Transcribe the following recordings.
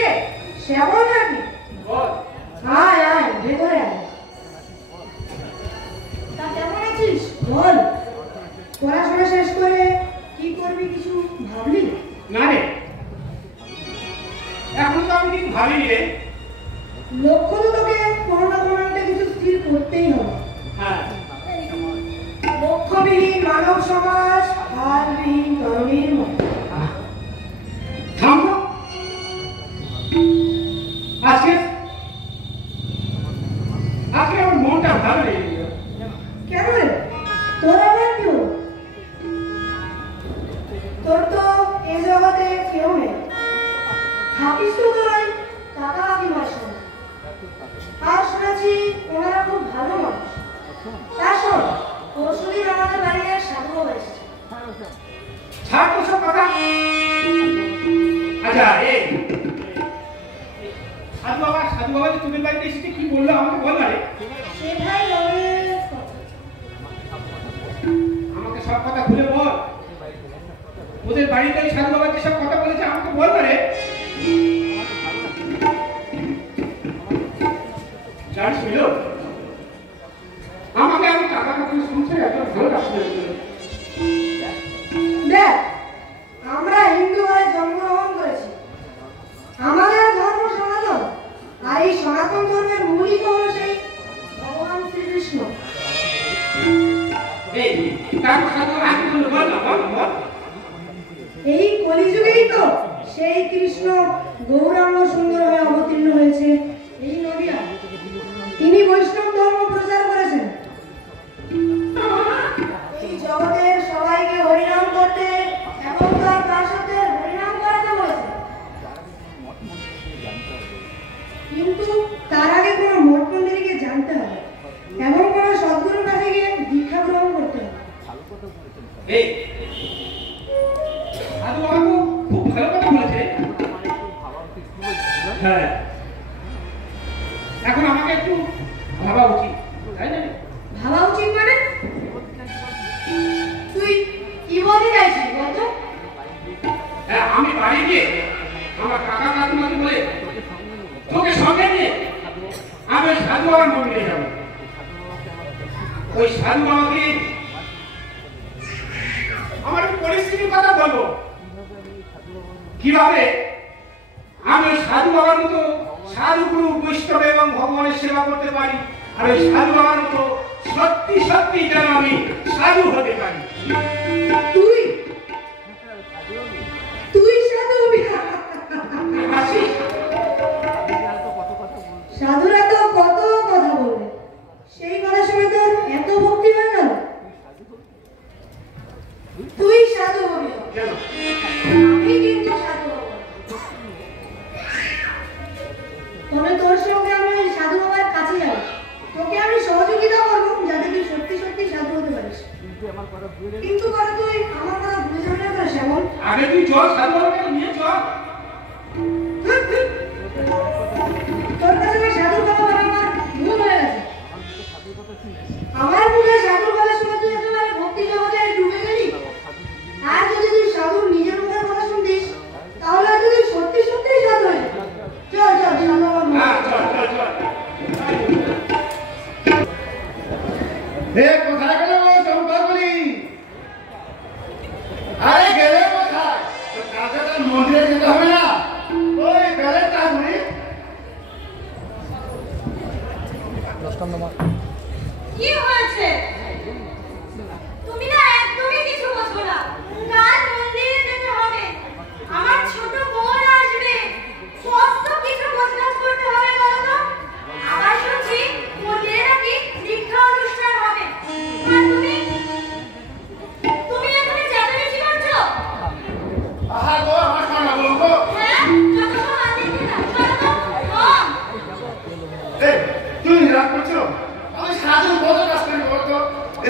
রে শ্যামল নাকি? আয় আয় ভেতরে আয়। তা কেমন আছিস বল? পড়াশোনা শেষ করে কি করবি কিছু ভাবলি? না রে, এখন তো আমি কিছু ভাবিনি রে। লক্ষ্য তো তোকে কোনো না কোনো একটা কিছু স্থির করতেই হবে। হ্যাঁ, লক্ষ্যবিহীন মানব সমাজ হারবিহীন তরুণীর মতো। থামো, আজকে আমার মনটা ভালো নেই। কেন রে? তোর আবার কি হলো? তোর তো এ জগতে কেউ নেই, থাকিস তো তোর কাকা কাকিমার সঙ্গে। আর শুনেছি ওনারা খুব ভালো মানুষ। তা শোন, পরশুদিন আমাদের বাড়িতে সাধু বাবা এসেছে। ছাড় তো সব কথা। আচ্ছা, এই সাধু বাবা যে তোদের বাড়িতে এসেছে কি বললো আমাকে বল না রে। সেটাই রমেশ কথা। আমাকে সব কথা খুলে বল। ওদের বাড়িতে সাধু বাবা যেসব কথা বলেছে আমাকে বল না রে। জানিস মিলো, আমাকে আমি কাকা কাকুর শুনছে এত ভালো লাগছে। দেখ, আমরা হিন্দু হয়ে জন্মগ্রহণ করেছি। আমাদের ধর্ম সনাতন, আর এই সনাতন ধর্মের মূলই তো হলো সেই ভগবান শ্রীকৃষ্ণ। এই কাকু সাধু আগে বল না, বল। এই কলিযুগেই তো সেই কৃষ্ণ গৌরাঙ্গ সুন্দর হয়ে অবতীর্ণ হয়েছে এই নদিয়া। তিনি বৈষ্ণব ধর্ম প্রচার করেছেন। এই জগতের সবাইকে হরিনাম করতে এবং তার দাসত্বের হরিনাম করাতে বলেছেন। কিন্তু তার আগে কোনো মঠ মন্দিরে গিয়ে জানতে হবে এবং কোনো সদ্গুরুর কাছে গিয়ে দীক্ষা গ্রহণ করতে হবে। এই সাধু বাবা তো খুব ভালো কথা বলেছে। হ্যাঁ, এখন আমাকে একটু ভাবা উচিত, তাই না? ভাবা উচিত মানে? তুই কি বলতে চাইছিস বলতো? হ্যাঁ, আমি বাড়ি গিয়ে আমার কাকা কাকিমাকে বলে তোকে সঙ্গে নিয়ে আমি ওই সাধু বাবার মন্দিরে যাবো। ওই সাধু বাবাকে আমার পরিস্থিতির কথা বলবো, কিভাবে আমি ওই সাধু বাবার মতো সাধু গুরু বৈষ্ণব এবং ভগবানের সেবা করতে পারি, আর ওই সাধু বাবার মতো সত্যি সত্যি যেন আমি সাধু হতে পারি। তুই তুই সাধু হবি? সাধুরা তো কত কথা বলবে, সেই কথা শুনে তোর এত ভক্তি হয়ে গেল? তুই সাধু হবি? আমি কিন্তু সাধু হব। তবে তোর সঙ্গে আমি ওই সাধু বাবার কাছে যাব। তোকে আমি সহযোগিতা করবো যাতে তুই সত্যি সত্যি সাধু হতে পারিস। কিন্তু করে তুই আমার কথা ভুলে যাবে না তো শ্যামল? আগে তুই চল, সাধু বাবাকে নিয়ে চল। তোর কাছে না সাধু বাবা বলা আমার ভুল হয়ে গেছে। আমার মুখে সাধুর কথা শুনে তুই একেবারে ভক্তি জগতে ডুবে গেলি। আর যদি তুই সাধুর নিজের মুখের কথা শুনতিস তাহলে হয়তো তুই সত্যি সত্যি সাধু হয়ে যেতি। চল চল সাধু বাবার মুখে। কোথায় গেল চম্পাগুলি? আরে গেলে কোথায়? কাকাটার মন্দিরে যেতে হবে না? ওই গেলে তাহলে কি হয়েছে? তুমি না একদমই কিছু বুঝো না। কাল মন্দিরে যেতে হবে, আমার ছোট বোন আসবে, কত কিছু গোছগাছ করতে হবে বলো তো। আবার শুনছি মন্দিরে নাকি দীক্ষা অনুষ্ঠান হবে। আর তুমি এখানে চেঁচামেচি করছো? আহা গো, আমার শোনা বলবো। হ্যাঁ, যত সব আছে কিনা চলো তো। এই তুমি রাগ করছো? আমি সাধু কত কাজ করি বলতো?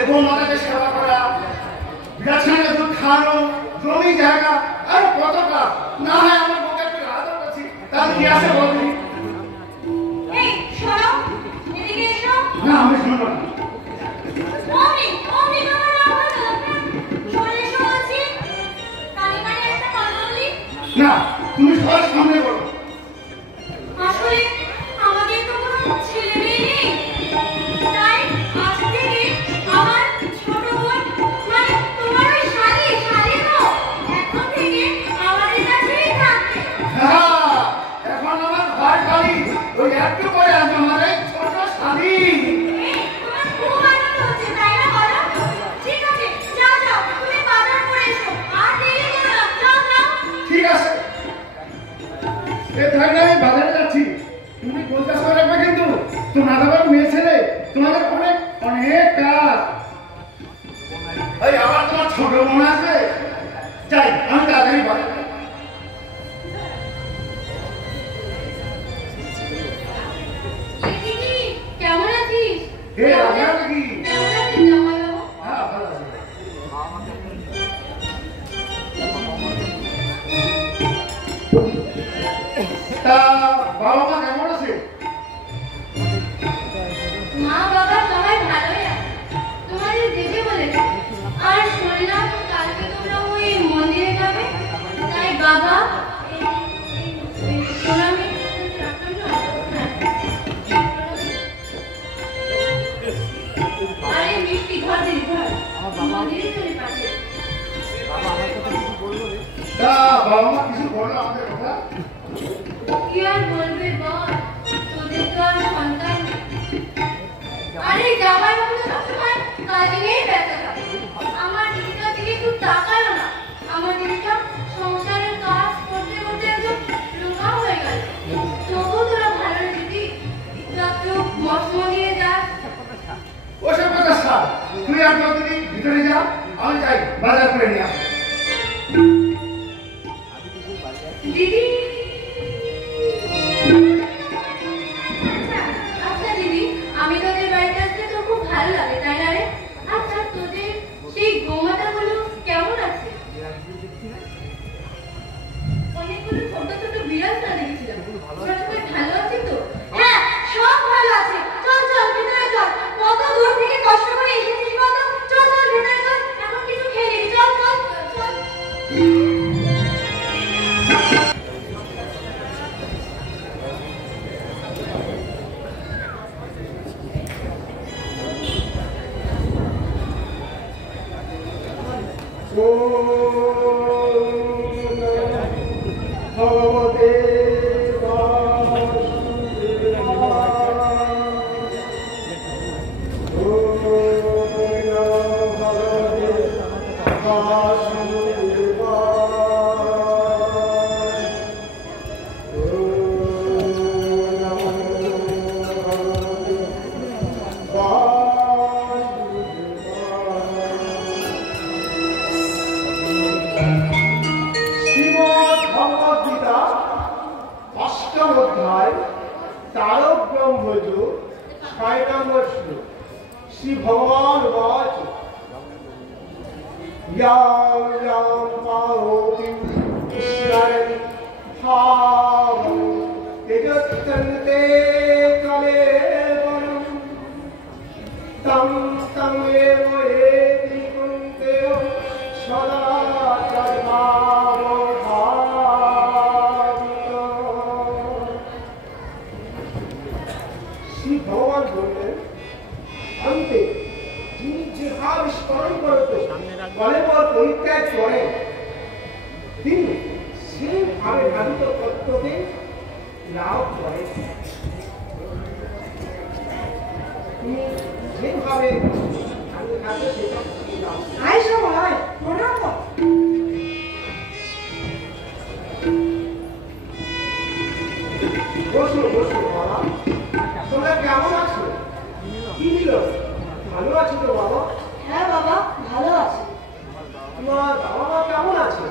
এবং মাতাকে সেবা করা, বিরাছানা দুধ খাওয়ানো, জমি জায়গা, আর কত কাজ। না হয় আমার বউকে একটু আদর করছি, তাহলে কি আছে বলবি? এই শোনো, এদিকে এসো। না, আমি শুনবো না। অমনি বাবা না বলো। চলে এসো বলছি। কানে কানে একটা কথা বলি। না, তুমি সবার সামনে বলো। এ থাক না, আমি বাজারে যাচ্ছি। তুমি কোনটা সবাই রাখবে কিন্তু তোমার আবার মেয়ে ছেলে, তোমাদের অনেক অনেক কাজ। এই আবার তোমার ছোট মনে আছে? যাই, আমি তাড়াতাড়ি বাজারে যাই। দিদি কেমন আছিস? এ রাজা নাকি? কেমন আছিস জামাইবাবু? হ্যাঁ, ভালো আছি। তা বাবা মা কেমন আছে? মা বাবা সবাই ভালোই আছে। তোমাদের যেতে বলেছে। আর শুনলাম কালকে তোমরা ওই মন্দিরে যাবে। তাই বাবা সোনামি রাখলাম না? আরে মিষ্টি ঘর দিদি ঘর মন্দিরে চলে পাঠিয়ে। তা বাবা মা কিছু বললো আমাদের কথা? কি আর বলবে বল, তোদের তো আর সন্তান নেই। আরে জামাইবাবু তো সবসময় কাজে নিয়েই ব্যস্ত থাকে। আমার দিদিটার দিকে একটু তাকালো না। আমার দিদিটা সংসারের কাজ করতে করতে একদম রোগা হয়ে গেল। তবুও তোরা ভালো রে দিদি, একটু মশলা দিয়ে যাস। ওসব কথা ছাড়, তুই আর যদি ভিতরে যা, আমি যাই বাজার করে নিয়ে আসি। দিদি আচ্ছা দিদি, আমি তোদের বাড়িতে আসলে তো খুব ভালো লাগে, তাই না রে? আচ্ছা তোদের সেই গোমাতাগুলো কেমন আছে? অনেকগুলো ছোট ছোট বিড়াল না দেখেছিলাম, ওরা সবাই ভালো আছে তো? হ্যাঁ, সব ভালো আছে। চল চল ভিতরে চল, কত দূর থেকে কষ্ট করে এসেছিস বলতো। চল চল ভিতরে চল, এখন কিছু খেয়ে নিবি। চল চল চল। ভগবতে श्री भगवान वाच याम याम पारोति स्मरति भावं तेजस्सन्ते कलेवरं तं तं एव एति कुन्तेयो सदा तद्भावभावितो। श्री भगवान बोलते अंते যিনি যেভাবে স্মরণ করতে বলে বল পরিত্যাগ করে তিনি সেইভাবে ভাবিত তত্ত্বকে লাভ করে। তুমি যেভাবে আয় সবাই প্রণাম কর। বসো বসো বাবা, তোমরা কেমন আছো? কি নিল? ভালো আছো তো বাবা? হ্যাঁ বাবা, ভালো আছে। তোমার বাবা মা কেমন আছে?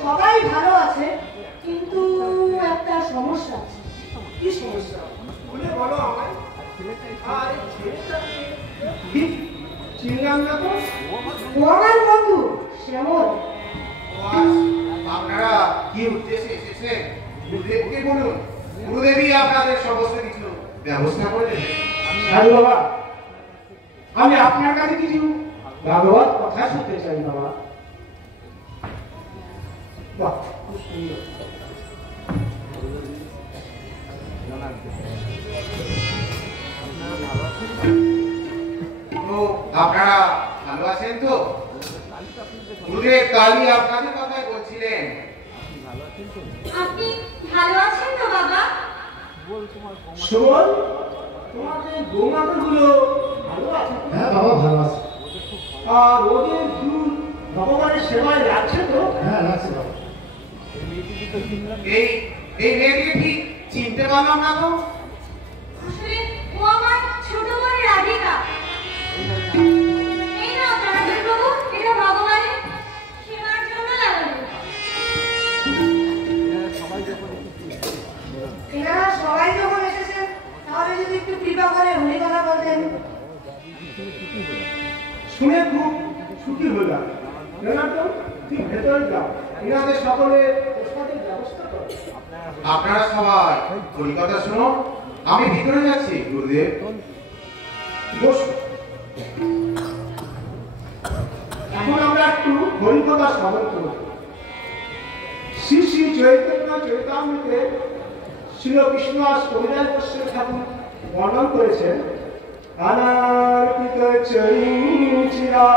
সবাই ভালো আছে, কিন্তু একটা সমস্যা আছে। কি সমস্যা বলে বলো আমায়। আর এই ছেলেটাকে ঠিক চিনলাম না তো। ও আমার বন্ধু শ্যামল। আপনারা কি উদ্দেশ্যে এসেছেন গুরুদেবকে বলুন, গুরুদেবই আপনাদের সমস্ত কিছু ব্যবস্থা করে দেবেন। সাধু বাবা, আমি আপনার কাছে কিছু ভাগবত কথা শুনতে চাই বাবা। বাহ, খুব সুন্দর। তো আপনারা ভালো আছেন তো? গুরুদেব কালই আপনাদের কথাই বলছিলেন। আপনি ভালো আছেন তো বাবা? শোন, তোমাদের গোমাতাগুলো ভালো আছে? হ্যাঁ বাবা, ভালো আছে। আর ওদের দুধ ভগবানের সেবায় লাগছে তো? হ্যাঁ লাগছে বাবা। এই এই মেয়েটিকে ঠিক চিনতে পারলাম না গো। আসলে ও আমার ছোট বোন রাধিকা। এই নাও জনার্দন বাবু, এটা ভগবানের সেবার জন্য লাগানো। এনারা সবাই যখন এসেছেন তাহলে যদি একটু কৃপা করে হরি কথা বলতেন। শুনে খুব সুখী হলাম। জনার্দন, তুই ভেতরে যাও, এনাদের সকলে প্রসাদের ব্যবস্থা করো। আপনারা সবাই কলিকাতা শুনো, আমি ভিতরে যাচ্ছি গুরুদেব। বসো। এখন আমরা একটু হরিকথা শ্রবণ করব। শ্রী শ্রী চৈতন্য চরিতামৃতে শ্রী কৃষ্ণ কবিরাজ গোস্বামী ঠাকুর বর্ণন করেছেন, অনার্পিত চরিচিরা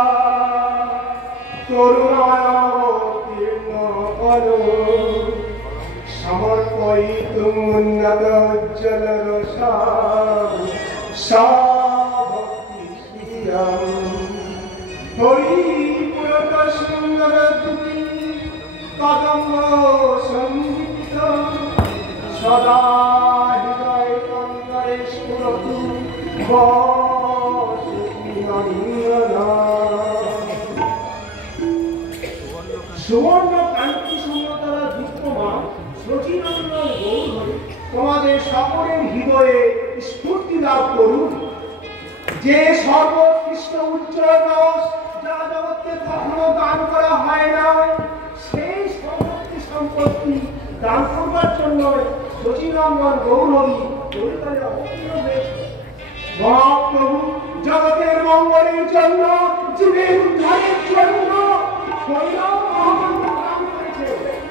করুণাবতীর্ণ করো সমর্পয়িতুমুন্নত জলরসা সা ভক্তি শ্রিয়ম হরিপুরত সুন্দর দুতি কদম্ব সঙ্গীত সদা হৃদয় কন্দরে স্ফুরতু সুবর্ণ কান্তি সমতলা দীপ্তমা শচীনন্দন গৌর তোমাদের সকলের হৃদয়ে স্ফূর্তি লাভ করুন। যে সর্বোৎকৃষ্ট উজ্জ্বল রস যা জগৎকে কখনো দান করা হয় না, সেই সম্পত্তি দান করবার জন্য শচীনন্দন গৌরবী পরিবারে অবতীর্ণ হয়েছে। মহাপ্রভু জগতের মঙ্গলের জন্য, জীবের উদ্ধারের জন্য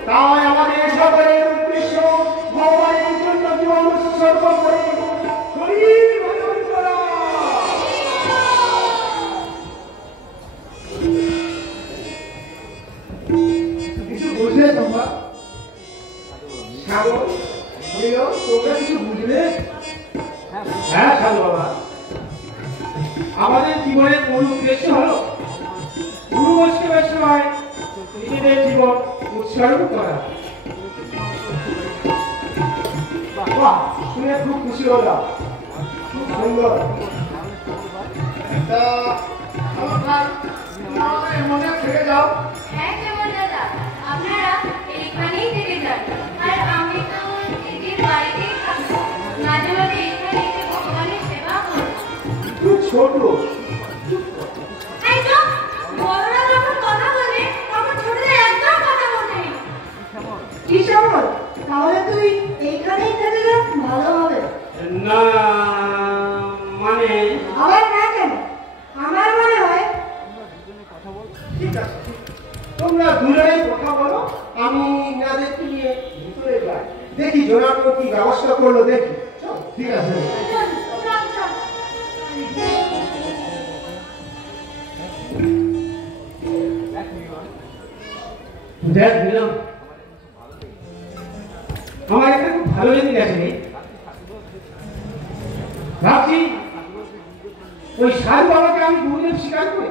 তাই আমাদের সকলের উদ্দেশ্য ভগবানের জন্য জীবন উৎসর্গ করে হরির ভজন করা। কিছু বুঝলে তোমরা? সাগর তোমরা কিছু বুঝলে? হ্যাঁ সাধু বাবা, আমাদের জীবনের মূল উদ্দেশ্য হলো গুরু বৈষ্ণবের সময় নিজেদের জীবন উৎসর্গ করা। বাহ, শুনে খুব খুশি হলাম, খুব সুন্দর। মনে থেকে যাও। হ্যাঁ কেমন দাদা, আপনারা এখানেই থেকে যান, আর আমি তো দিদির বাড়িতেই থাকবো। মাঝে মাঝে এখানে এসে ভগবানের সেবা করবো। খুব ছোট। এই তো বড়রা যখন কথা বলে তখন ছোটদের একদম কথা বলতে নেই। কি শ্যামল, তাহলে তুই এইখানেই থেকে যা, ভালো হবে। না মানে আবার না কেন? আমার মনে হয় ঠিক আছে, তোমরা দূরেই কথা বলো, আমি ইনাদেরকে নিয়ে ভিতরে যাই, দেখি জনার্দন কি ব্যবস্থা করলো দেখি। চল, ঠিক আছে। চল, চল, চল। দেখ দিলাম, আমার এটা খুব ভালো লেগে গেছে রে। ভাবছি ওই সাধু বাবাকে আমি গুরুদেব স্বীকার করে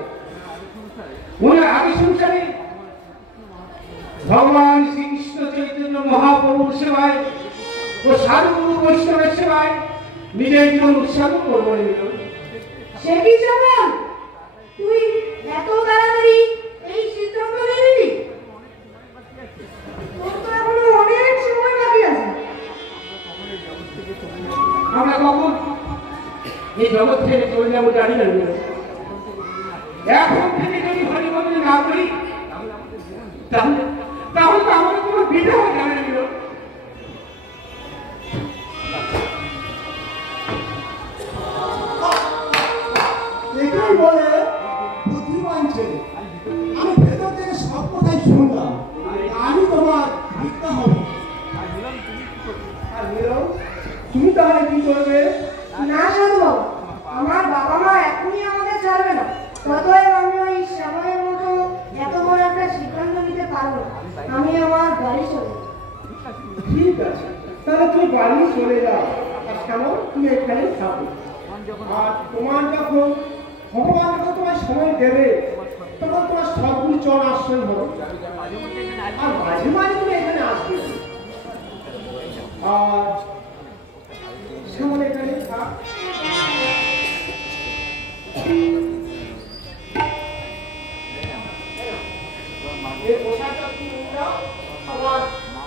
ওনার আগে সংসারে ভগবান শ্রীকৃষ্ণ চৈতন্য মহাপ্রভুর সেবায় ও সাধু গুরু বৈষ্ণবের সেবায় নিজের জীবন উৎসর্গ করবো। সে কি শ্যামল, তুই এত তাড়াতাড়ি এই সিদ্ধান্ত নিবি? তোর তো এখনো অনেক সময় বাকি আছে। আমরা কখন এই জগৎ থেকে চলে যাবো জানি না। এখন থেকে যদি হরিবন্ধে না করি তাহলে তাহলে তো আমাদের কোনো বিধা জানে নিল। এটাই বলে বুদ্ধিমান ছেলে। আমি ভেতর থেকে সব কথাই শুনলাম, আমি তোমার ভিক্ষা হব। আর নীরব, তুমি তাহলে কি করবে? না সাধু বাবু, আমার বাবা মা এখনই আমাদের ছাড়বে না, ততই আমি ওই সময়ের মতো এত বড় একটা সিদ্ধান্ত নিতে পারবো না। আমি আমার বাড়ি চলে যাব। ঠিক আছে, তাহলে তুমি বাড়ি চলে যাও, আর শ্যামল তুমি এখানে থাকো। আর তোমার যখন ভগবান যখন তোমার সময় দেবে তখন তোমার সবগুলি চল আশ্রয় হবে। আর মাঝে মাঝে তুমি এখানে আসবে। আর সামনে এখানে থাক। এই পোশাকটা তুমি নাও, আমার মা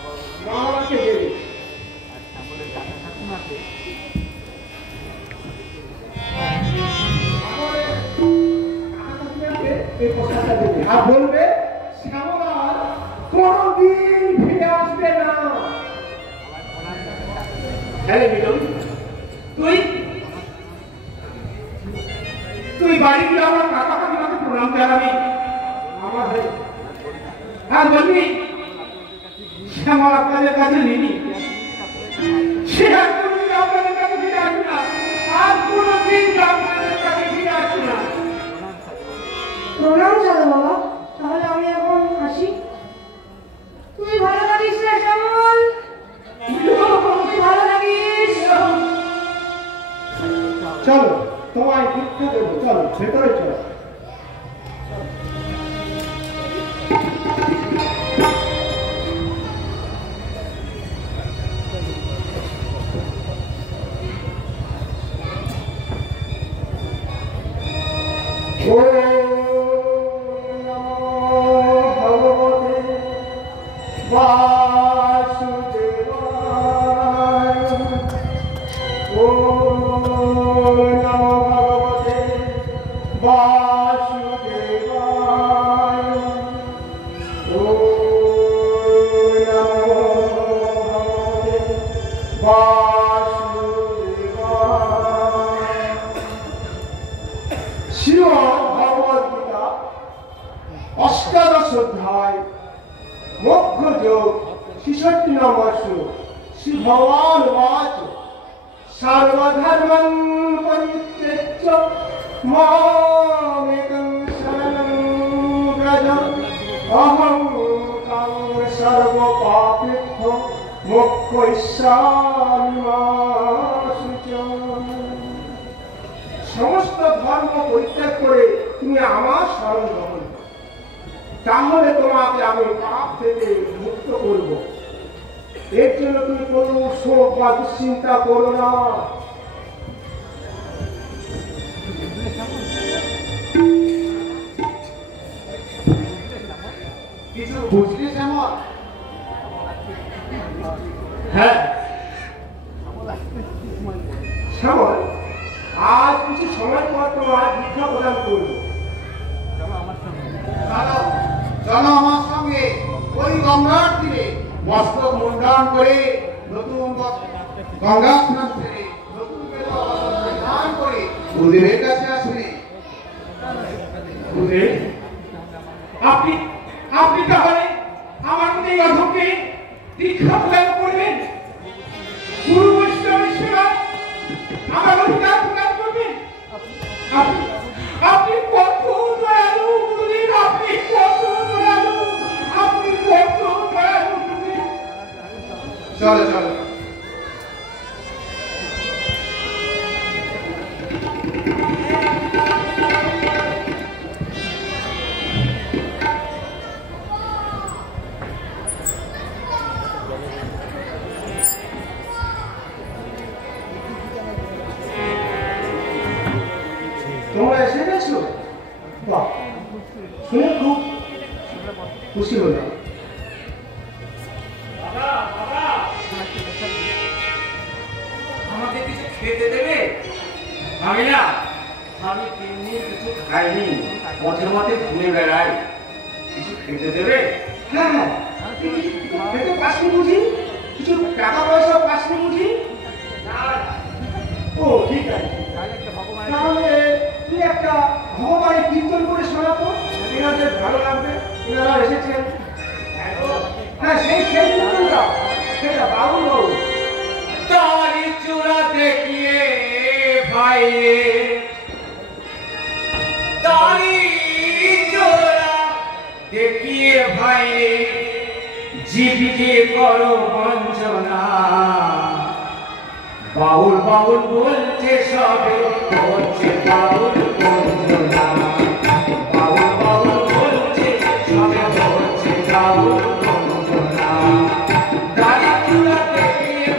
বাবাকে দেবে। এই পোশাকটা দেবে আর বলবে শ্যামলা কোনদিন ফিরে আসবে না। হ্যাঁ মিলন, তুই বাড়ি গিয়ে আমার কাকা কাকিমাকে প্রণাম জানাবি। আমার হ্যাঁ বলবি শ্যামলা আপনাদের কাছে নিনি, সে আর কোনদিন আপনাদের কাছে ফিরে আসবে না, আর কোনদিন আপনাদের কাছে ফিরে আসবে না। প্রণাম সাধু বাবা, তাহলে আমি এখন আসি। তুই ভালো থাকিস রে শ্যামল, তুই ভালো থাকিস। চলো তোমায় দীক্ষা দেবো, চলো ভেতরে চলো। অষ্টাদশ অধ্যায় মোক্ষ যোগ ৬৬ নম্বর শ্লোক। শ্রী ভগবান বাচ সর্বধর্মং পরিত্যজ্য মামেকং শরণং ব্রজ অহং ত্বং সর্বপাপেভ্যো মোক্ষয়িষ্যামি মা শুচঃ। সমস্ত ধর্ম পরিত্যাগ করে তুমি আমার শরণ গ্রহণ করো, তাহলে তোমাকে আমি পাপ থেকে মুক্ত করব। এর জন্য তুমি কোনো শোক বা দুশ্চিন্তা করো না। কিছু বুঝলি শ্যামল? হ্যাঁ শ্যামল, আজ কিছু সময় পর তোমার দীক্ষা প্রদান করবো। চলো আমার সঙ্গে ওই গঙ্গার তীরে মস্তক মুন্ডন করে নতুন গঙ্গা স্নান করে নতুন স্নান করে গুরুদেবের কাছে আসবে। গুরুদেব, আপনি তাহলে আমার মধ্যে এই অধমকে দীক্ষা প্রদান করবেন, গুরু বৈষ্ণবের সেবা আমার অধিকার প্রদান করবেন। আপনি কত দয়ালু গুরুদেব, আপনি কত দয়ালু, আপনি কত দয়ালু গুরুদেব। চলো চলো। তোমরা এসে গেছো? বাহ, শুনে খুব খুশি হলাম। আমাকে কিছু খেতে দেবে? আমি 3 দিন কিছু খাইনি, পথের মধ্যে ঘুরে বেড়াই, কিছু খেতে দেবে? হ্যাঁ হ্যাঁ, তুই কিছু খেতে পাসনি বুঝি? কিছু টাকা পয়সা পাসনি বুঝি? ও ঠিক আছে, তাহলে তুই একটা ভগবানের কীর্তন করে শোনাতো, এনাদের ভালো লাগবে, এনারা এসেছেন। হ্যাঁ সেই কীর্তনটা, সেটা বাবুল বাবু। তারি চূড়া দেখিয়ে ভাইয়ে, তারি চূড়া দেখিয়ে ভাইয়ে, জীবকে করো বঞ্চনা। বাউল বাউল বলছে সবে, বলছে বাউল বঞ্চনা। বাউল বাউল বলছে সবে, বলছে বাউল বঞ্চনা। তারি চূড়া দেখিয়ে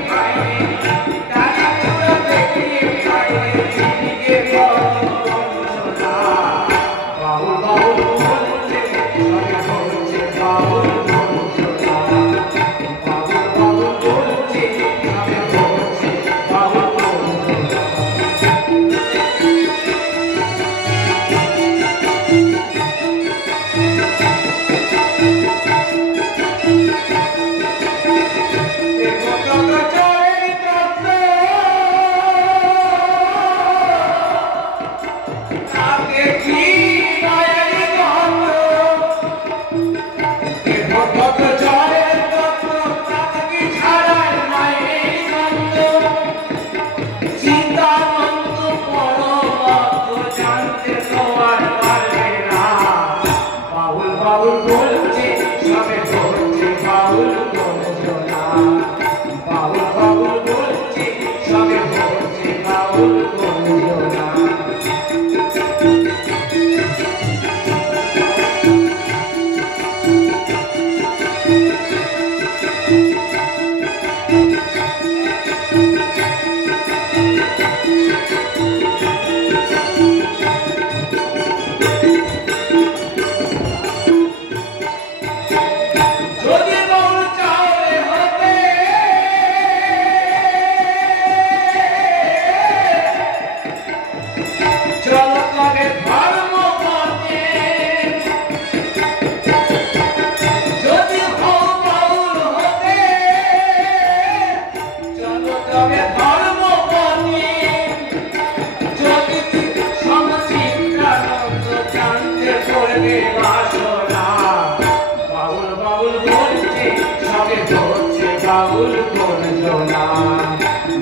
সবে ধরছে বাউল গঞ্জনা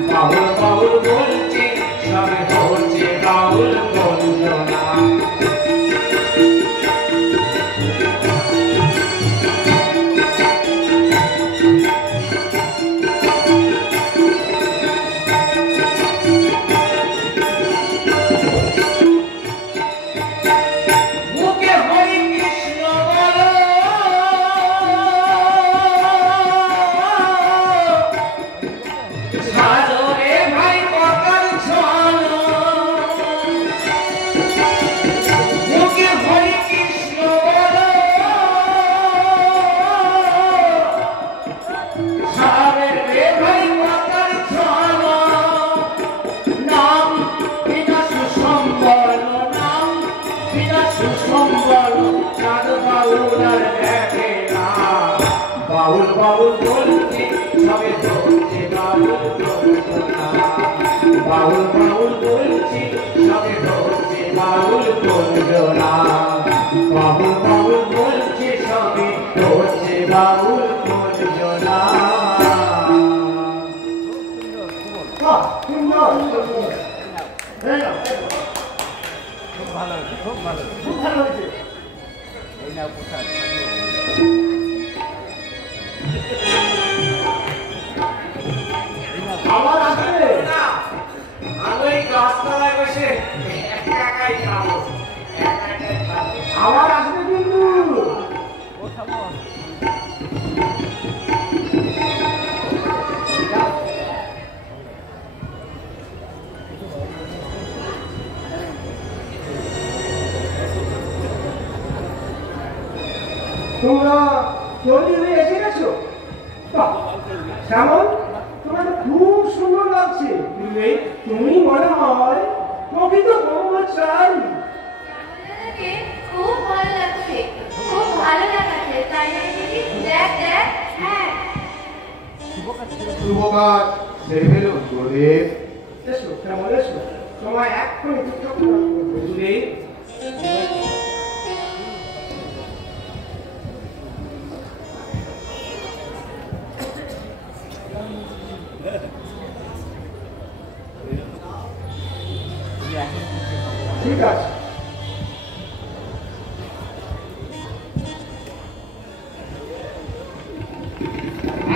বাউল বাউল বলছে সবে ধরছে বাউল গঞ্জনা বাউল বাউল বলছে সবে ধরছে বাউল গঞ্জনা বাউল বাউল বলছে সবে ধরছে বাউল গঞ্জনা বাউল বাউল বলছে সবে ধরছে বাউল গঞ্জনা খুব ভালো হয়েছে আবার আসবে আমি ওই গাছতলায় বসে একাই খাবো আবার আসবে কিন্তু তোমরা তৈরি হয়ে এসে গেছো শ্যামল তোমার খুব সুন্দর লাগছে তুমি মনে হয় প্রকৃত ব্রহ্মচারী খুব ভালো লাগছে খুব ভালো লাগাচ্ছে তাই দেখ দেখ হ্যাঁ শুভ কাজ সেরে ফেলো গুরুদেব এসো শ্যামল এসো তোমায় এক্ষুনি বুঝলে ঠিক আছে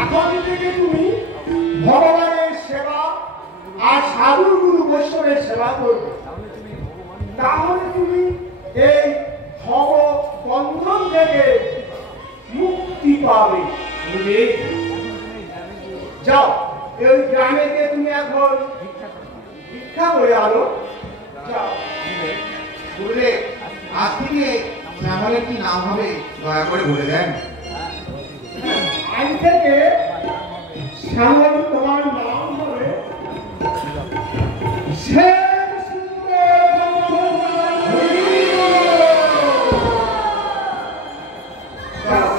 এখন থেকে তুমি ভগবানের সেবা আর সাধু গুরু বৈষ্ণবের সেবা করবে তাহলে তুমি এই ভব বন্ধন থেকে মুক্তি পাবে বুঝলে যাও এই গ্রামেতে তুমি এখন ভিক্ষা করে আনো যাও গুরুদেব আজ থেকে শ্যামলের কি নাম হবে দয়া করে বলে দেন আজ থেকে শ্যামল তোমার নাম হবে শ্যাম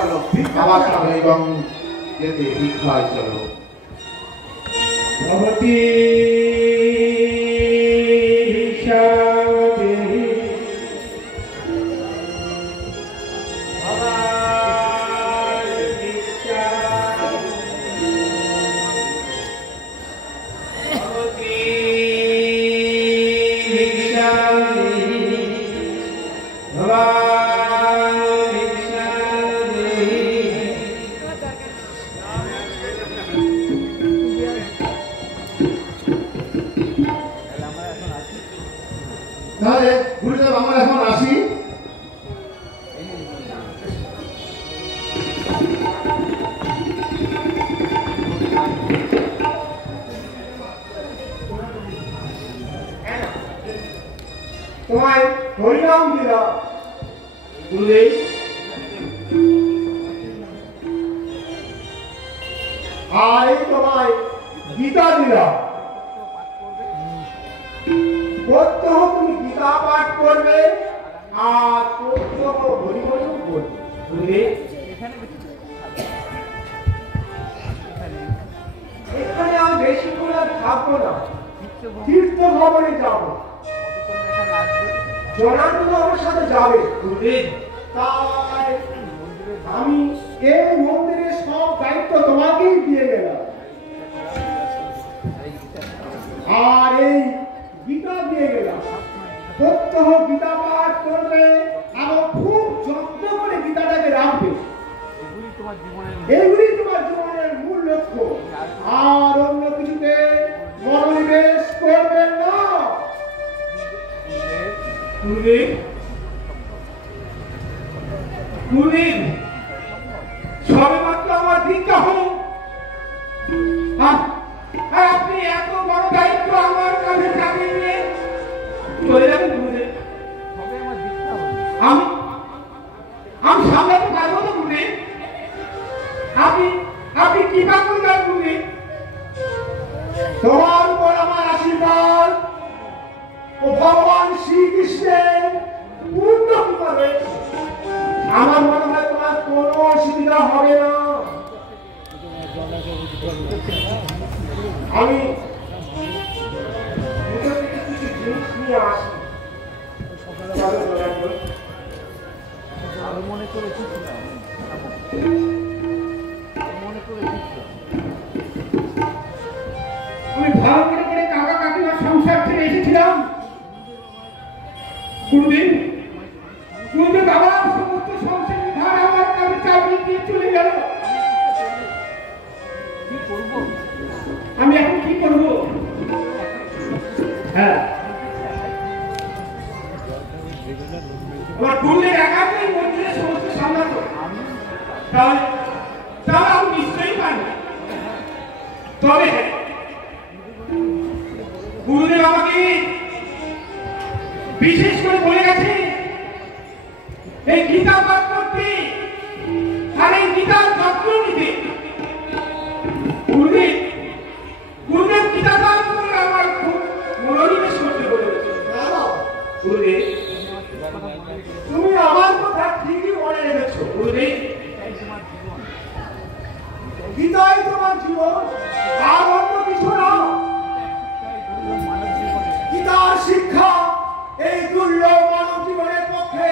চলো আবার সামনে এবং যেতে ভিক্ষায় চলো ভগবতী তাহলে গুরুদেব আমরা এখন আসি তোমায় হরিনাম দিলাম গুরুদেব আর এই তোমায় গীতা দিলাম প্রত্যহ তুমি গীতা পাঠ করবে আর প্রত্যহ হরিবচন করবে বুঝলে এখানে আমি বেশি করে থাকবো না তীর্থ ভবনে যাবো জনার্দন আমার সাথে যাবে বুঝলে তাই আমি এই মন্দিরের সব দায়িত্ব আর অন্য কিছুতে মনোনিবেশ করবেন না। গুরুদেব, গুরুদেব, সবে মাত্র আমার দীক্ষা হল, আর আপনি এত বড় দায়িত্ব আমার কাছে চাপিয়ে নিয়ে চলে যাবেন। গুরুদেব, আমি সামলাতে পারবো না। গুরুদেব, আপনি কি কাজ করবেন? গুরুদেব, তোমার উপর আমার আশীর্বাদ ও ভগবান শ্রীকৃষ্ণের পূর্ণ কৃপা রয়েছে। আমার মনে হয় তোমার কোনো অসুবিধা হবে না। আমি কিছু জিনিস নিয়ে আসি। আমি ভালো করে কাকা কাকিমার সংসার ছেড়ে এসেছিলাম। গুরুদেব, গুরুদেব বাবা সমস্ত সংসার ধার আমার কাছে চাপিয়ে দিয়ে চলে গেল। আমি এখন কি করব? হ্যাঁ, আমার গুরুদেব একাই মন্দিরে সমস্ত সামলাতো। তাহলে আমি নিশ্চয়ই পারব। তবে গুরুদেব আমাকে বিশেষ করে বলে গেছে এই গীতা পাঠ করতে আর এই গীতার যত্ন নিতে। গুরুদেব গীতা পাঠ করে আমার খুব মনোনিবেশ করতে বলেছে। গুরুদেব, তুমি আমার কথা ঠিকই মনে রেখেছো। গুরুদেব, গীতাই তোমার জীবন, আর অন্য কিছু না। গীতার শিক্ষা এই দুর্লভ মানব জীবনের পক্ষে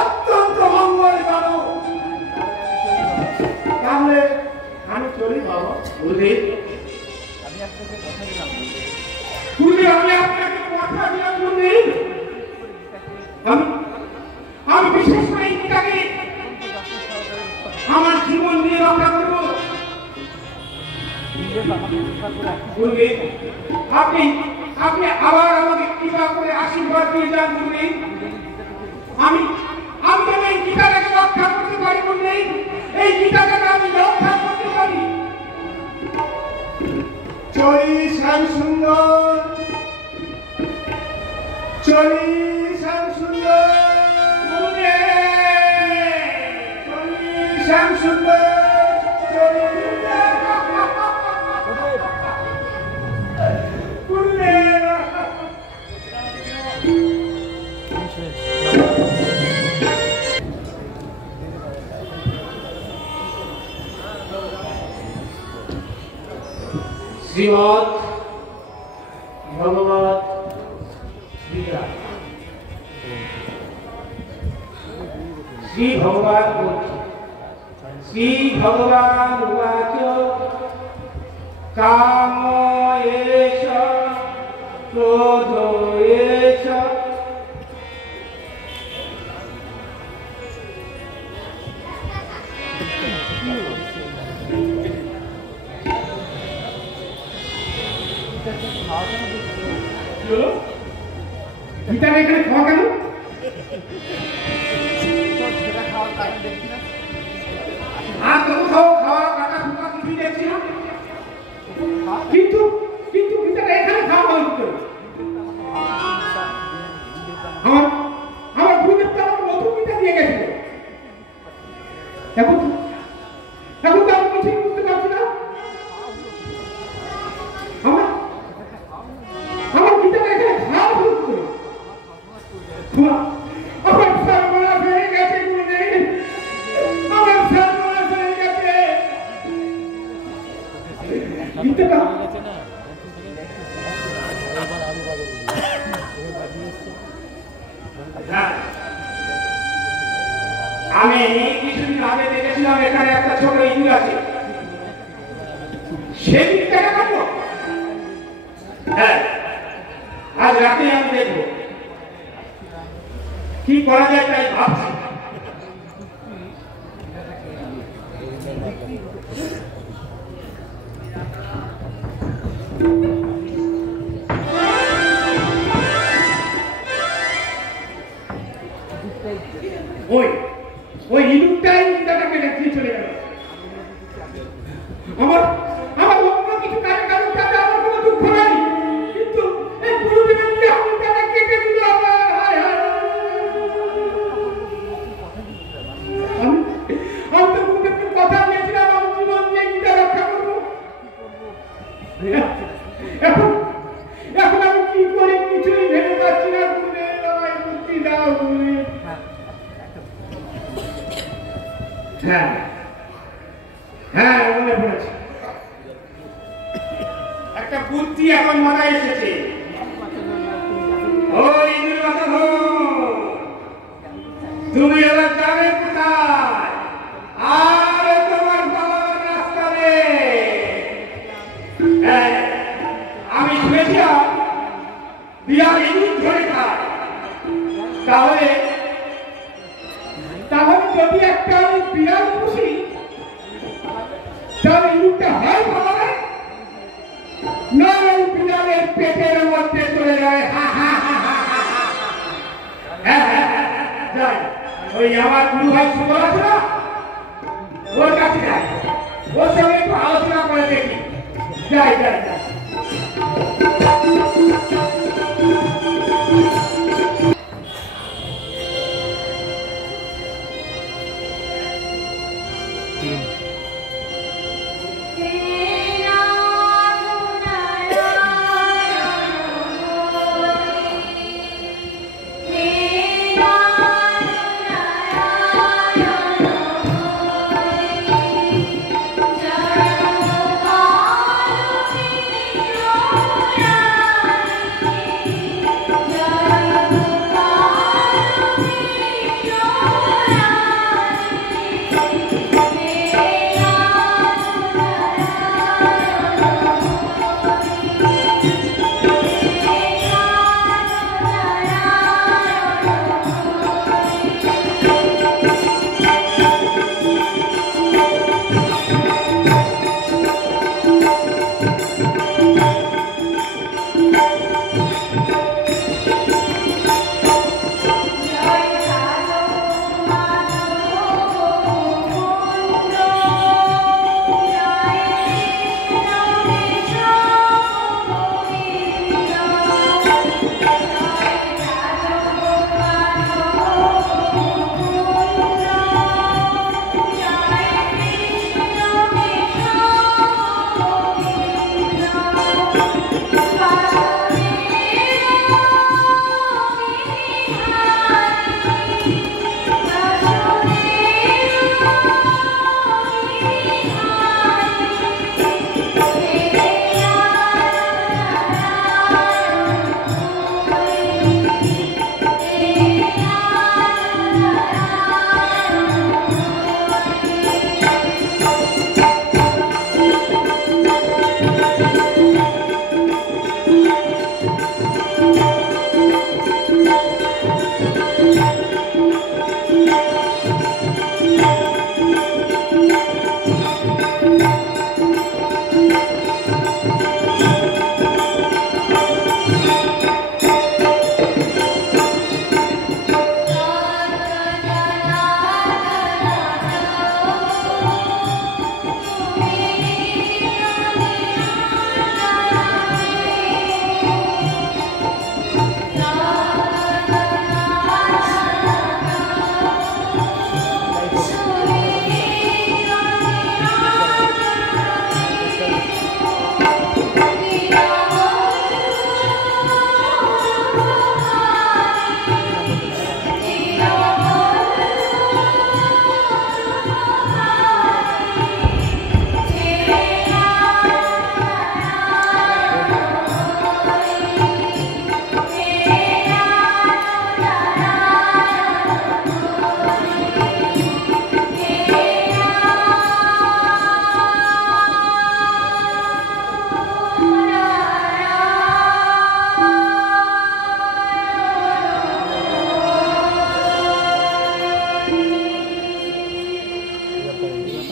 অত্যন্ত মঙ্গলজনক। তাহলে আমি চলি বাবা। গুরুদেব, আমি আপনাকে কথা দিলাম। গুরুদেব, আমি বিশেষ করে এই গীতাকে আমার জীবন দিয়ে রক্ষা করব। গুরুদেব, আপনি আবার আমাকে কৃপা করে আশীর্বাদ দিয়ে যান। গুরুদেব, আমি যেন এই গীতাটাকে রক্ষা করতে পারি। গুরুদেব, এই গীতাটাকে আমি রক্ষা করতে পারি। চলি শ্যাম সুন্দর, চলি শ্যাম সুন্দর, চলি শ্যাম সুন্দর, চলি শ্রীমৎ ভগবৎ গীতা। শ্রী ভগবান বলছেন, শ্রী ভগবান উবাচ কাম এষ ক্রোধ এষ গীতার এখানে খাওয়া কেন? আর তো কোথাও খাওয়া কাটা ফুটা কিছুই দেখছি না। কিন্তু গীতাটা এখানে খাওয়া হয় কি? আমার গুরুদেব তো আমাকে নতুন গীতা দিয়ে গেছিল। এখন তো আমি কিছুই বুঝতে পারছি না। আমার গীতাটা এখানে খাওয়া হলো কি করে? আমার সর্বনাশ হয়ে গেছে গুরুদেব, আমার সর্বনাশ হয়ে গেছে। গীতাটা আমি কিছুদিন আগে দেখেছিলাম এখানে একটা ছোট ইঁদুর আছে, সেই গীতাটা কাটবো। হ্যাঁ, আজ রাতে আমি দেখবো কি করা যায় তাই ভাবছি। ওই ইঁদুরটাই দাদাকে রেখে চলে গেল। আমার অন্য কিছু কারণ তাতে আমার কোনো দুঃখ নাই, কিন্তু এই গুরুদেবের যে আমি দাদা কেটে দিল আমার। আমি তো গুরুদেবকে কথা দিয়েছিলাম আমি জীবন দিয়ে গীতা রক্ষা করবো। এখন আমি কি করে কিছুই ভেবে পাচ্ছি না। গুরুদেব আমায় মুক্তি দাও গুরুদেব। হ্যাঁ মনে পড়েছে, একটা বুদ্ধি এখন মাথায় এসেছে। ওই তুমি এবার যাবে কোথায়? আর তোমার বাবার রাস্তা নেই। আমি শুনেছিলাম বিড়াল ইঁদুর ধরে খায়, তাহলে যদি একটা আমি বিড়াল পুষি তাহলে ইঁদুরটা হয় পালাবে না ওই বিড়ালের পেটের মধ্যে চলে যায়। যাই ওই আমার গুরু ভাই সুন্দর আছে না, ওর কাছে যাই, ওর সঙ্গে একটু আলোচনা করে দেখি। যাই যাই যাই।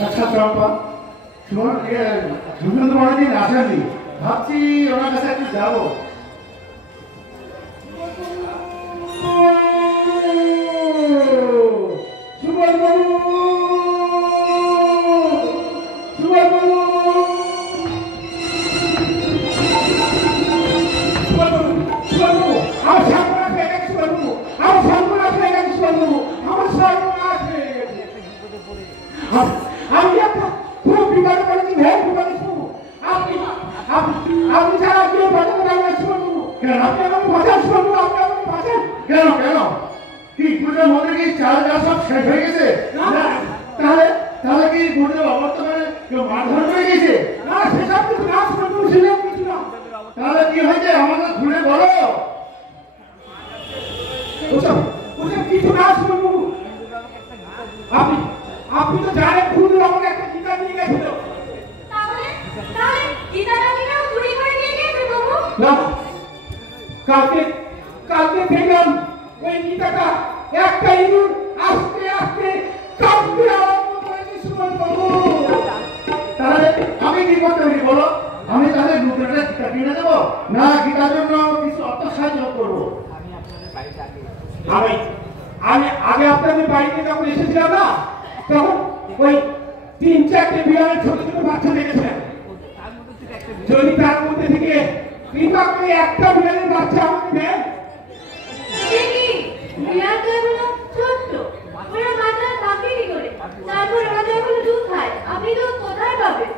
अच्छा चंपा, सुमन ये सुमन तुम्हारे दिन आशा नहीं ভাবছি ওনার কাছে একটু যাবো। আমি একটা খুব বিপদ করেছি, ভেদ বিপদ শুনবো। আপনি ছাড়া কেউ বাঁচাতে পারবে না শুনবো। কেন? আপনি আমাকে বাঁচান শুনবো, আপনি আমাকে বাঁচান। কেন কেন কি গুরুদেব মধ্যে কি চাল ডাল সব শেষ হয়ে গেছে? না। তাহলে তাহলে কি গুরুদেব অবর্তমানে কেউ মারধর করে গেছে? না, সেসব কিছু না, শুনবো সেসব কিছু না। তাহলে কি হয়েছে আমাকে খুলে বলো। ওসব কিছু না শুনবো। আপনি তো জানেন গুরুদেব আমাকে একটা গীতা নিয়ে গেছিল। তাহলে গীতাটা কি না চুরি করে নিয়ে গিয়েছে বাবু? না, কালকে দেখলাম ওই গীতাটা একটা ইঁদুর আস্তে আস্তে কাঁপতে আরম্ভ করেছে সুমন বাবু। তাহলে আমি কি করতে পারি বলো? আমি তাহলে গুরুদেবকে গীতা কিনে দেবো, না গীতার জন্য কিছু অর্থ সাহায্য করবো? আমি আগে আপনাদের বাড়িতে যখন এসেছিলাম না, তখন ওই 3-4টে বিড়ালের ছোট ছোট বাচ্চা দেখেছিলাম। যদি তার মধ্যে থেকে কৃপা করে একটা বিড়ালের বাচ্চা আমাকে দেন। দেখি বিড়াল তো এগুলো ছোট্ট, ওরা বাচ্চা থাকে কি করে? তারপর ওরা তো এখনো দুধ খায়, আপনি দুধ কোথায় পাবেন?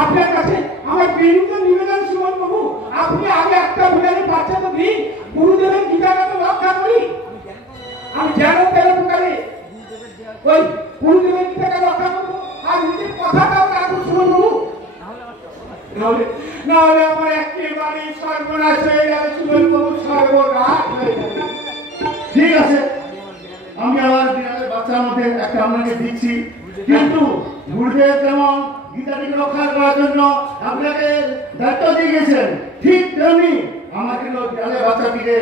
আপনার কাছে আমার বিনীত নিবেদন সুমন বাবু, আপনি আগে একটা বিড়ালের বাচ্চা তো দিন, গুরুদেবের গীতাটা তো রক্ষা করি। আমি যেন তেন প্রকারে ওই গুরুদেবের গীতাকে রক্ষা করবো, আর নিজের কথাটাও রাখবো সুমন বাবু। নাহলে আমার একেবারে সর্বনাশ হয়ে যাবে সুমন বাবু, সর্বনাশ হয়ে যাবে। ঠিক আছে, আমি আমার বিড়ালের বাচ্চার মধ্যে একটা আপনাকে দিচ্ছি, কিন্তু গুরুদেব যেমন গীতাটিকে রক্ষা করার জন্য আপনাকে দায়িত্ব দিয়ে গেছেন, ঠিক তেমনি আমাকে বিড়ালের বাচ্চাটিকে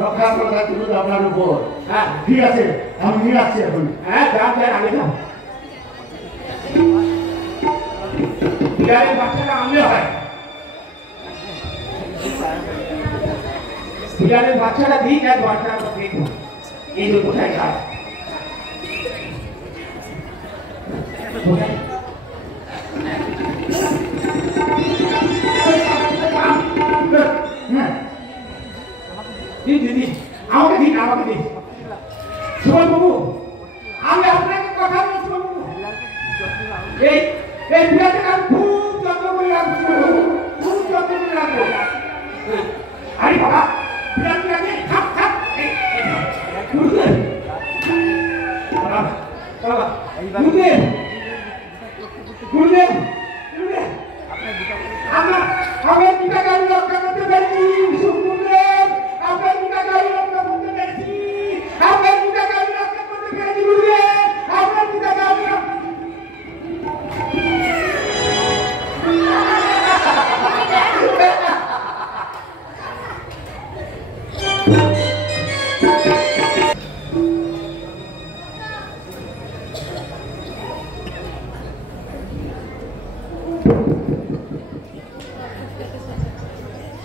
রক্ষা করার দায়িত্ব আপনার উপর। হ্যাঁ, ঠিক আছে, আমি নিয়ে আসছি এখন। হ্যাঁ, যান আগে যান। বিড়ালের বাচ্চাটা আনলে হয়, বিড়ালের বাচ্চাটা দিই, এক বাচ্চাটা দেখবো এই যে কোথায় খায়। দিদি আমাকে দিন, আমাকে দিন সুমন বাবু। আমি আপনাকে কথা বলছি বাবু, এই বিড়ালটাকে আমি খুব যত্ন করে রাখবো, খুব যত্ন করে রাখবো। আরে বাবা, বিড়ালটাকে থাক থাক গুরুদেব, গুরুদেব, গুরুদেব, গুরুদেব, আমার গীতাকে আমি রক্ষা করতে পেরেছি। গুরুদেব, আপনার গীতাকে আমি রক্ষা করতে পেরেছি, আপনার গীতাকে আমি রক্ষা করতে পেরেছি গুরুদেব, আপনার গীতাকে আমি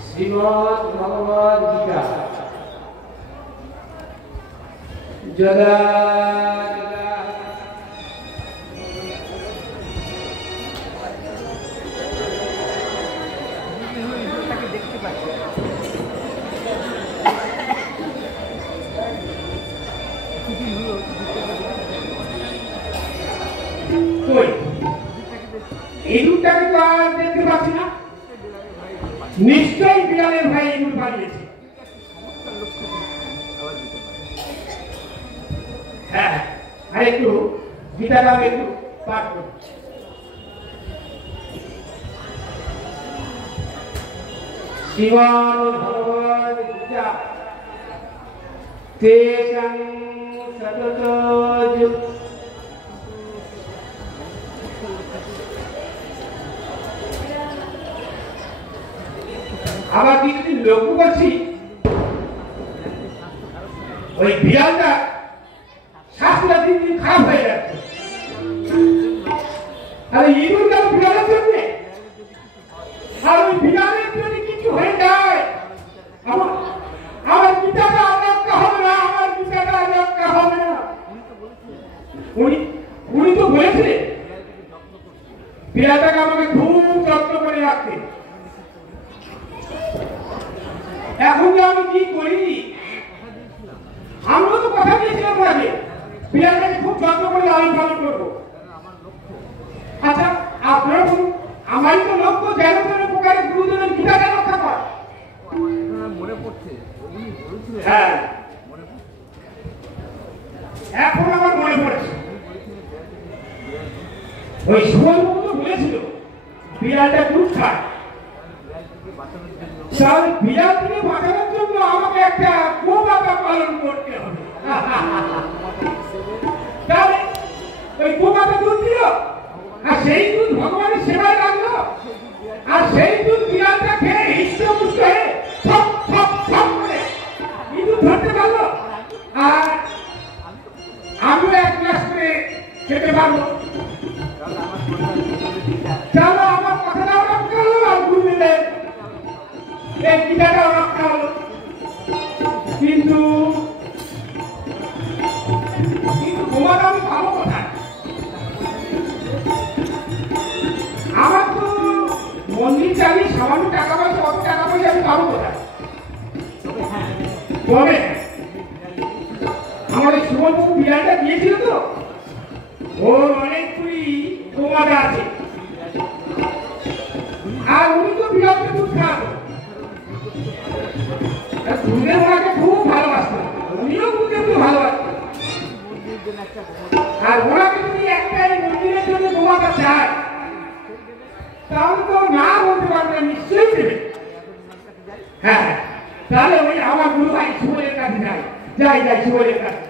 শ্রীমদ্ ভগবদ গীতা যদা ইঁদুরটাকে তো আর দেখতে পাচ্ছি না, নিশ্চয়ই বিড়ালের ভাই ইঁদুর পালিয়েছে। হ্যাঁ, আর একটু গীতাটা আমি একটু পাঠ করি। শ্রীমদ্ ভগবদ গীতা তেষাং সততো যুক্ত আবার কিছুদিন লক্ষ্য করছি ওই বিড়ালটা স্বাস্থ্যটা দিন দিন খারাপ হয়ে যাচ্ছে। আরে ইঁদুর কেন বিড়ালের জন্য বিড়ালটাকে আমাকে খুব যত্ন করে রাখতে। এখন যে আমি কি করি, আমরা তো কথা দিয়েছিলাম আগে বিড়ালটাকে খুব যত্ন করে লালন পালন করবো। আচ্ছা আপনারা বলুন, আমারই তো লক্ষ্য যেন তেন প্রকারের গুরুজনের গীতাকে রক্ষা করা। হ্যাঁ, এখন আমার মনে পড়েছে, ওই সুবলবাবু তো বলেছিল বিড়ালটা দুধ খায়, তাহলে বিড়াল থেকে বাঁচানোর জন্য আমাকে একটা গোমাতা পালন করতে হবে। তাহলে ওই গোমাতা দুধ দিল, আর সেই দুধ ভগবানের সেবায় লাগলো, আর সেই দুধ বিড়ালটা খেয়ে হৃষ্টপুষ্ট হয়ে সব সব সব করে ইঁদুর ধরতে পারলো, আর আমিও এক গ্লাস করে খেতে পারবো। তাহলে আমার কথাটাও রক্ষা হলো, আর গুরুদেবের এই গীতাটাও রক্ষা হলো। কিন্তু গোমাতা আমি পাবো কোথায়? আমার তো মন্দির চালিয়ে সামান্য টাকা পয়সা, অত টাকা পয়সা আমি পাবো কোথায়? তবে আমার এই সুবলবাবু বিড়ালটা দিয়েছিল তো, ওর অনেকগুলি গোমাতা আছে, আর উনি তো বিড়ালকে দুধ খাওয়াতো। দুধের ওনাকে খুব ভালোবাসতেন, উনিও দুধকে খুব ভালোবাসতেন। আর ওনাকে যদি একটা এই মন্দিরের জন্য গোমাতা চায়, তাহলে তো না বলতে পারবে, নিশ্চয়ই দেবে। হ্যাঁ, তাহলে ওই আমার গুরু ভাই সুবলের কাছে যাই যাই সুবলের কাছে।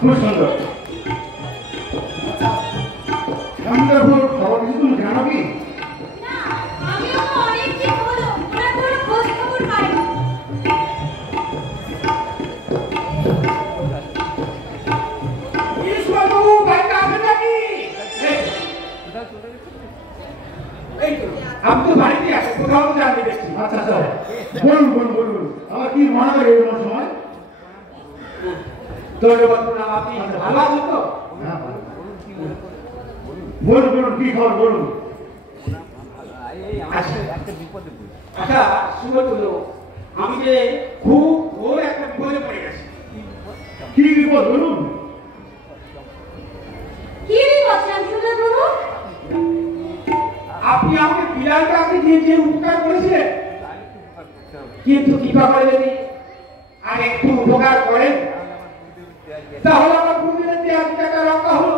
খুব সুন্দর। খবর কিছু তুমি জানো কি? আমিও তো অনেক দিন হলো ওনার কোনো খোঁজ খবর পাইনি। ঈশ্বরবাবু বাড়িতে আছেন নাকি? আমি তো বাড়িতে আছি, কোথাও তো জানি দেখছি। আচ্ছা আচ্ছা, বলুন বলুন বলুন, আমার কি মনে করে এই সময়? ধন্যবাদ। আপনি ভালো আছেন তো? হ্যাঁ, বলুন বলুন, কি খবর বলুন। আচ্ছা সুবল, আমি যে খুব ঘোর একটা বিপদে পড়ে গেছি। কি বিপদ বলুন? কি বলছেন সুবলবাবু? আপনি আমাকে বিড়ালটাকে দিয়ে যে উপকার করেছিলেন, কিন্তু কৃপা করে যদি আর একটু উপকার করেন, তাহলে আমার গুরুদেবের দেওয়া টাকা রক্ষা হলো।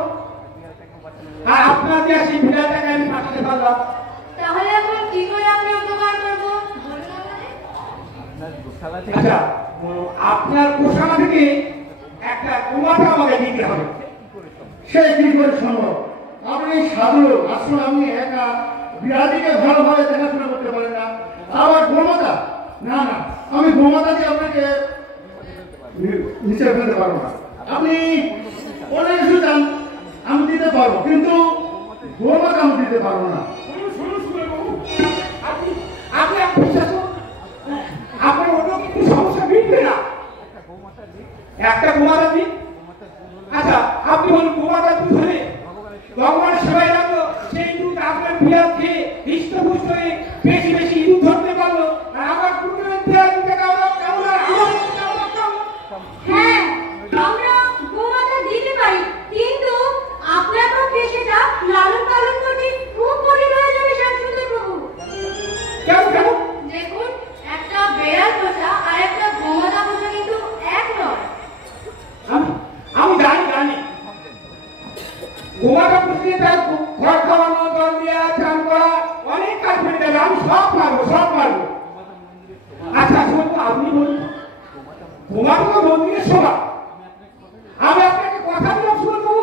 আর আপনার দেওয়া সেই বিড়ালটাকে আমি পাঠাতে পারলাম। তাহলে এখন কি করে আমি উপকার করবো বলুন আমায়। আচ্ছা, আপনার পোষানা থেকে একটা গোমাতা আমাকে দিতে হবে। সে কি করে সম্ভব? আপনি সাধু, আসুন আপনি একা বিড়ালটিকে ভালোভাবে দেখাশোনা করতে পারেন না, আবার গোমাতা? না না, আমি গোমাতা দিয়ে আপনাকে নিচে ফেলতে পারবো না। আপনি অনেক কিছু চান আমি দিতে পারবো, কিন্তু গোমাতা আমি দিতে পারবো না। আপনি বিশ্বাস করুন, আপনার অন্য কিছু সমস্যা মিটবে না। একটা গোমাতা দিন। আচ্ছা, আপনি বলুন গোমাতা দুধ হলে ভগবান সেবায় লাগলো, সেই দুধ আপনার বিড়াল খেয়ে হৃষ্টপুষ্ট হয়ে বেশি বেশি ইঁদুর ধরতে পারলো, আর আমার কুকুরের দেওয়া দুধে কেমন আর আমার হ্যাঁ, আমরা গোমাতা দিতে পারি, কিন্তু আপনার পক্ষে সেটা লালন পালন করতে খুব কঠিন হয়ে যাবে শ্যামসুন্দর প্রভু। কেন কেন? দেখুন, একটা বেড়াল পোষা আর একটা গোমাতা পোষা কিন্তু এক নয়। আমি জানি গোমাতা পুষিয়ে তার ঘর খাওয়ানো, জল দেওয়া, চান করা, অনেক কাজ করে দেবে। আমি সব পারবো। আচ্ছা শুনুন, আপনি বলুন গোমাতা তো মন্দিরের শোভা। আমি আপনাকে কথা দিলাম শুনবো,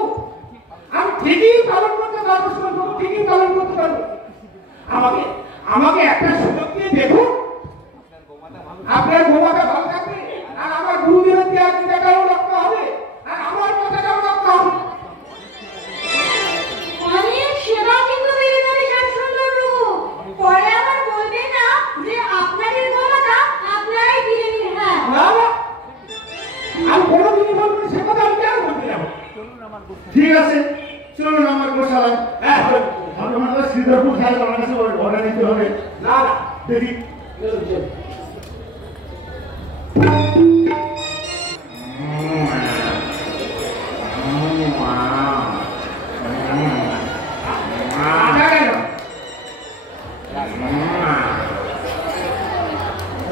আমি ঠিকই পালন করতে পারবো। শুনবো, ঠিকই পালন করতে পারবো। আমাকে একটা সুযোগ দিয়ে দেখুন, আপনার গোমাতা ভালো থাকবে, আর আমার গুরুদেবের দেওয়া টাকাও রক্ষা হবে, আর আমার কথাটাও রক্ষা হবে। অনেক সেবা কিন্তু বেড়ে যাবে শ্যামসুন্দর প্রভু। পরে আবার বলবে না যে আপনাদের গোমাতা আপনারাই কিনে নিন। হ্যাঁ, না আমি কোনোদিনই বলবো না, সে কথা আমি কেন বলতে যাবো? ঠিক আছে, চলুন আমার গোশালায়। হ্যাঁ, আমাদের শ্রীধরপুর খাই আমার কাছে অর্ডার নিতে হবে। না দেখি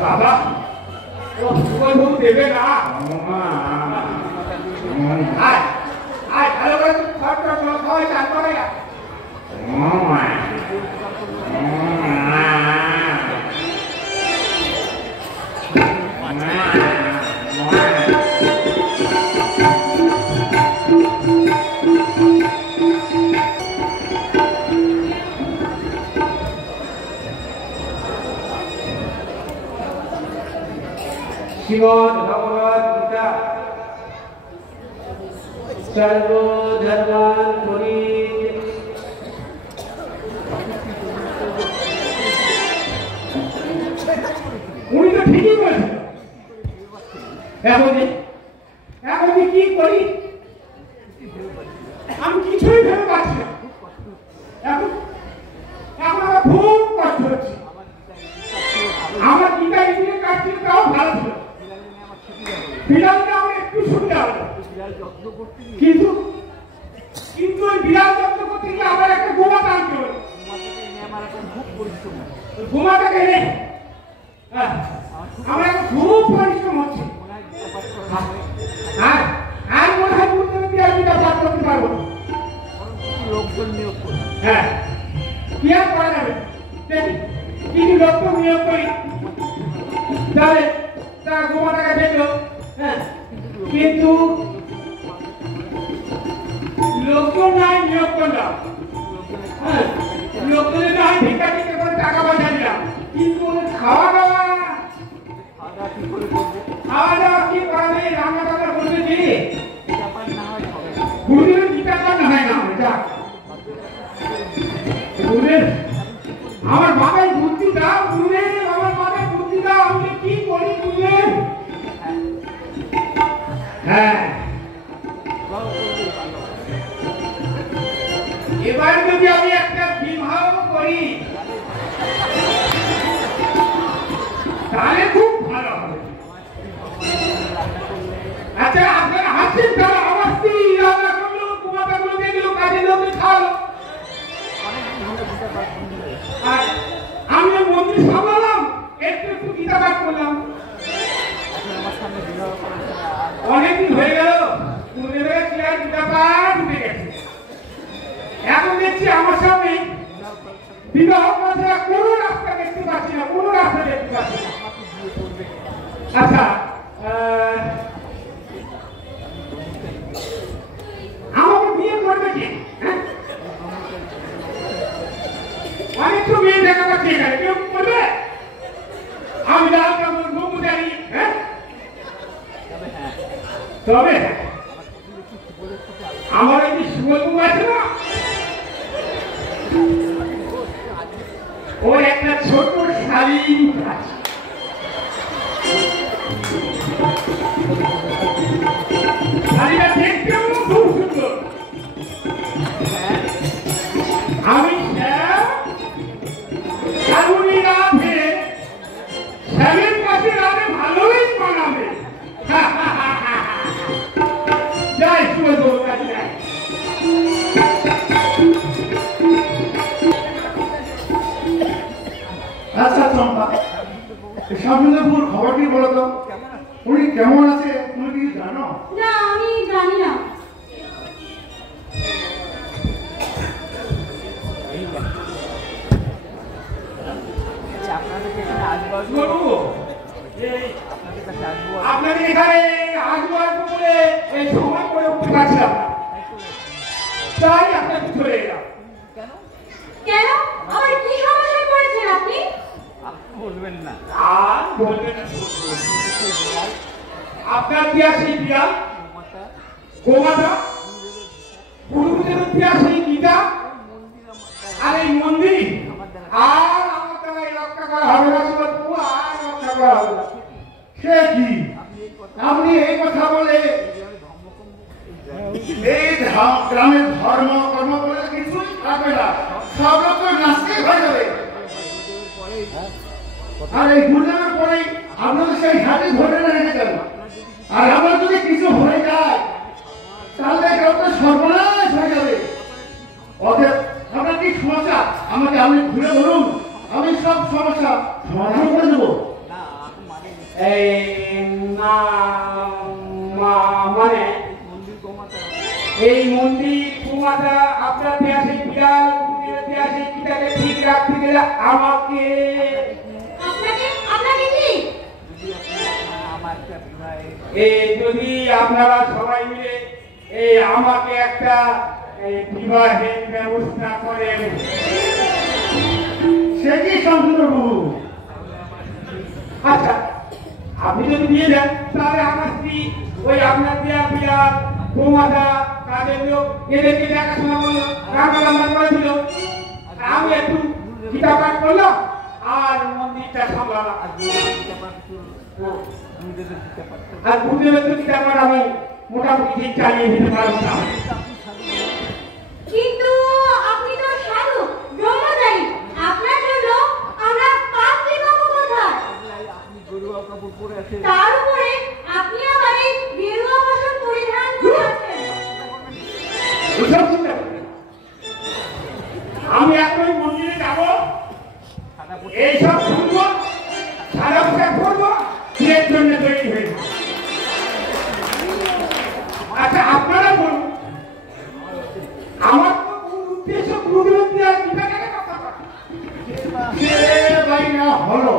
বাবা দেবে না। ভালো করে খাওয়াই চান করে। শ্রীমদ্ ভগবদ গীতা সর্বধর্মান পরিত্যাজ্য। উনি তো ঠিকই বলেছেন। এখন কি করি আমি কিছুই ভেবে পাচ্ছি না। এখন আমার খুব কষ্ট হচ্ছে। আমার গীতা ইতিহাস কাটছে, তাও ভালো ছিল। বিড়ালটা আমার একটু সুবিধা হলো, কিন্তু ওই বিড়াল যত্ন করতে গিয়ে আবার একটা গোমাতা আনতে হলো। গোমাতাকে নেই, আমার এখন খুব পরিশ্রম হচ্ছে। আর মনে হয় বিড়ালটা বাদ করতে পারবো না। হ্যাঁ, কি আর করা যাবে? দেখি কিছু লোককে নিয়োগ করি, তাহলে তার গোমাতাকে দেখলো। হ্যাঁ, কিন্তু লোকজন নাই নিয়োগ করলাম। হ্যাঁ, লোকজনের না হয় ভিক্ষা টিকা করে টাকা পয়সা দিলাম, কিন্তু খাওয়া দাওয়া কি করা নেই? রান্না টান্না করবে কি? গুরুদেবের গীতা পাঠ না হয় না। গুরুদেব আমার বাবাই বুদ্ধি দাও, গুরুদেব আমার বাবাই বুদ্ধি দাও, আমি কি করি গুরুদেব? হ্যাঁ, এবার যদি আমি একটা বিবাহ করি তাহলে খুব ভালো হবে। আচ্ছা, আপনারা হাসছেন তারা? আমার স্ত্রী রান্না করলো, কুমাতা গুলো দেখলো, কাজের লোকে খাওয়ালো, আর আমি মন্দির সামলালাম, একটু গীতা পাঠ করলাম। অনেকদিন হয়ে গেল, গীতা পাঠ উঠে গেছে। দেখছি আমার সামনে বিবাহ করা কোনো রাস্তা দেখতে পাচ্ছি না, কোনো রাস্তা দেখতে পাচ্ছি না। আচ্ছা, আমাকে বিয়ে করবে কি? অনেক তো মেয়ে দেখা পাচ্ছি এখানে, কেউ করবে? আমি লাল কাপড় নমু জানি, হ্যাঁ? তবে আমার এই যে সুবলবু আছে না, ওর একটা ছোট শাড়ি আছে। শাড়িটা দেখতেও খুব সুন্দর। আমি শাড়ি রাধে শ্যামের পাশে রাধে ভালোই বানাবে। যাই সুবলবু কাছে যাই। আচ্ছা চম্পা, স্বামীবাবুর খবর কি বলো তো? উনি কেমন আছে তুমি কি জানো? না, আমি জানি না। আপনাদের এখানে আসবো আসবো বলে এই সময় করে উঠতে পারছিলাম না, তাই আপনাকে চলে এলাম। কেন? আমার কি সমস্যায় পড়েছেন আপনি? বলবেন না, আর বলবেন না। আপনার ইতিহাস এই বিড়াল, গোমাতা, গুরুদেব ইতিহাস এই গীতা, আর এই মন্দির, আর আমার দ্বারা এই রক্ষা করা হবে না সুবলবু, আর রক্ষা করা হবে না। সে কি আপনি এই কথা বলে এই গ্রামের ধর্ম কর্ম বলে কিছুই থাকবে না, সব রকম নাস্তিক হয়ে যাবে। আর এই গুরুদেবের পরেই আপনাদের সেই হাতে ধরে রেখেছেন, আর আমার যদি কিছু হয়ে যায় তাহলে গ্রামটা সর্বনাশ হয়ে যাবে। অতএব আপনার কি সমস্যা আমাকে আপনি খুলে বলুন, আমি সব সমস্যা সমাধান করে দেবো। মানে এই মন্দির গোমাতা আপনার ইতিহাসে বিড়াল, গুরুদেবের ইতিহাসে গীতাকে ঠিক রাখতে গেলে আমাকে আপনাকে কি? যদি আপনারা সবাই মিলে এই আমাকে একটা বিবাহের ব্যবস্থা করেন। সে কি শান্তনুবাবু? আচ্ছা, আপনি যদি দিয়ে দেন তাহলে আমার স্ত্রী ওই আপনার দেয়া বিড়াল, গোমাতা, কাজের লোক এদেরকে দেখাশোনা করলো, রান্না করে দিল, আমি একটু গীতা পাঠ করলাম আর মন্দিরটা সামলালাম। আর গুরুদেবের তো গীতা পাঠ আমি মোটামুটি ঠিক চালিয়ে দিতে পারবো না। কিন্তু আপনি তো সাধু, ব্রহ্মচারী, আপনার জন্য আমরা পাত্রী পাবো কোথায়? তার উপরে আপনি আবার এই গেরুয়া পোশাক পরিধান করে আছেন। আমি এখন মন্দিরে যাব, এইসব শুনবো, সাদা পোশাক পরবো, বিয়ের জন্য তৈরি হয়ে। আচ্ছা, আপনারা বলুন, আমার উদ্দেশ্য গুরুদেবের দেওয়ার গীতাটাকে রক্ষা করা। সে ভাই না হলো,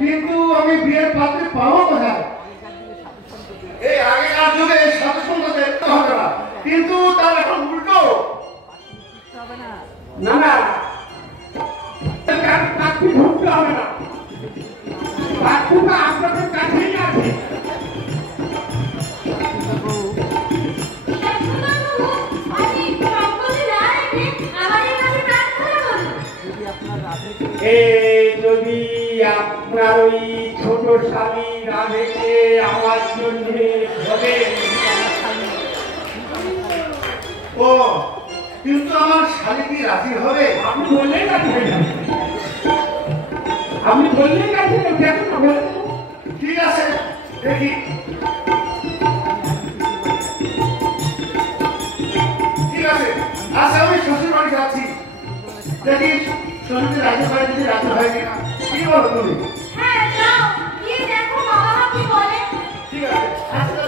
কিন্তু আমি বিয়ের পাত্রে পাবো কোথায়? এই আগেকার যুগে সাধু সন্তদের হবে না, কিন্তু তার এখন উল্টো। না না, পাত্রী ঢুকতে হবে না, পাত্রীটা আপনাদের কাছেই আছে। যদি আপনার ওই ছোট স্বামী রাধেকে আমার জন্য হবে। ও, কিন্তু আমার শালি কি রাজি হবে? আপনি বললেই রাজি হয়ে যাবে, আপনি বললেই রাজি হয়ে যাবে। ঠিক আছে, দেখি। ঠিক আছে, আচ্ছা আমি শ্বশুর বাড়ি যাচ্ছি, দেখি শ্বশুরকে রাজি হয় যদি রাজি হয় কিনা। কি বলো তুমি? হ্যাঁ, যাও, গিয়ে দেখো বাবা কি বলে। ঠিক আছে, আচ্ছা।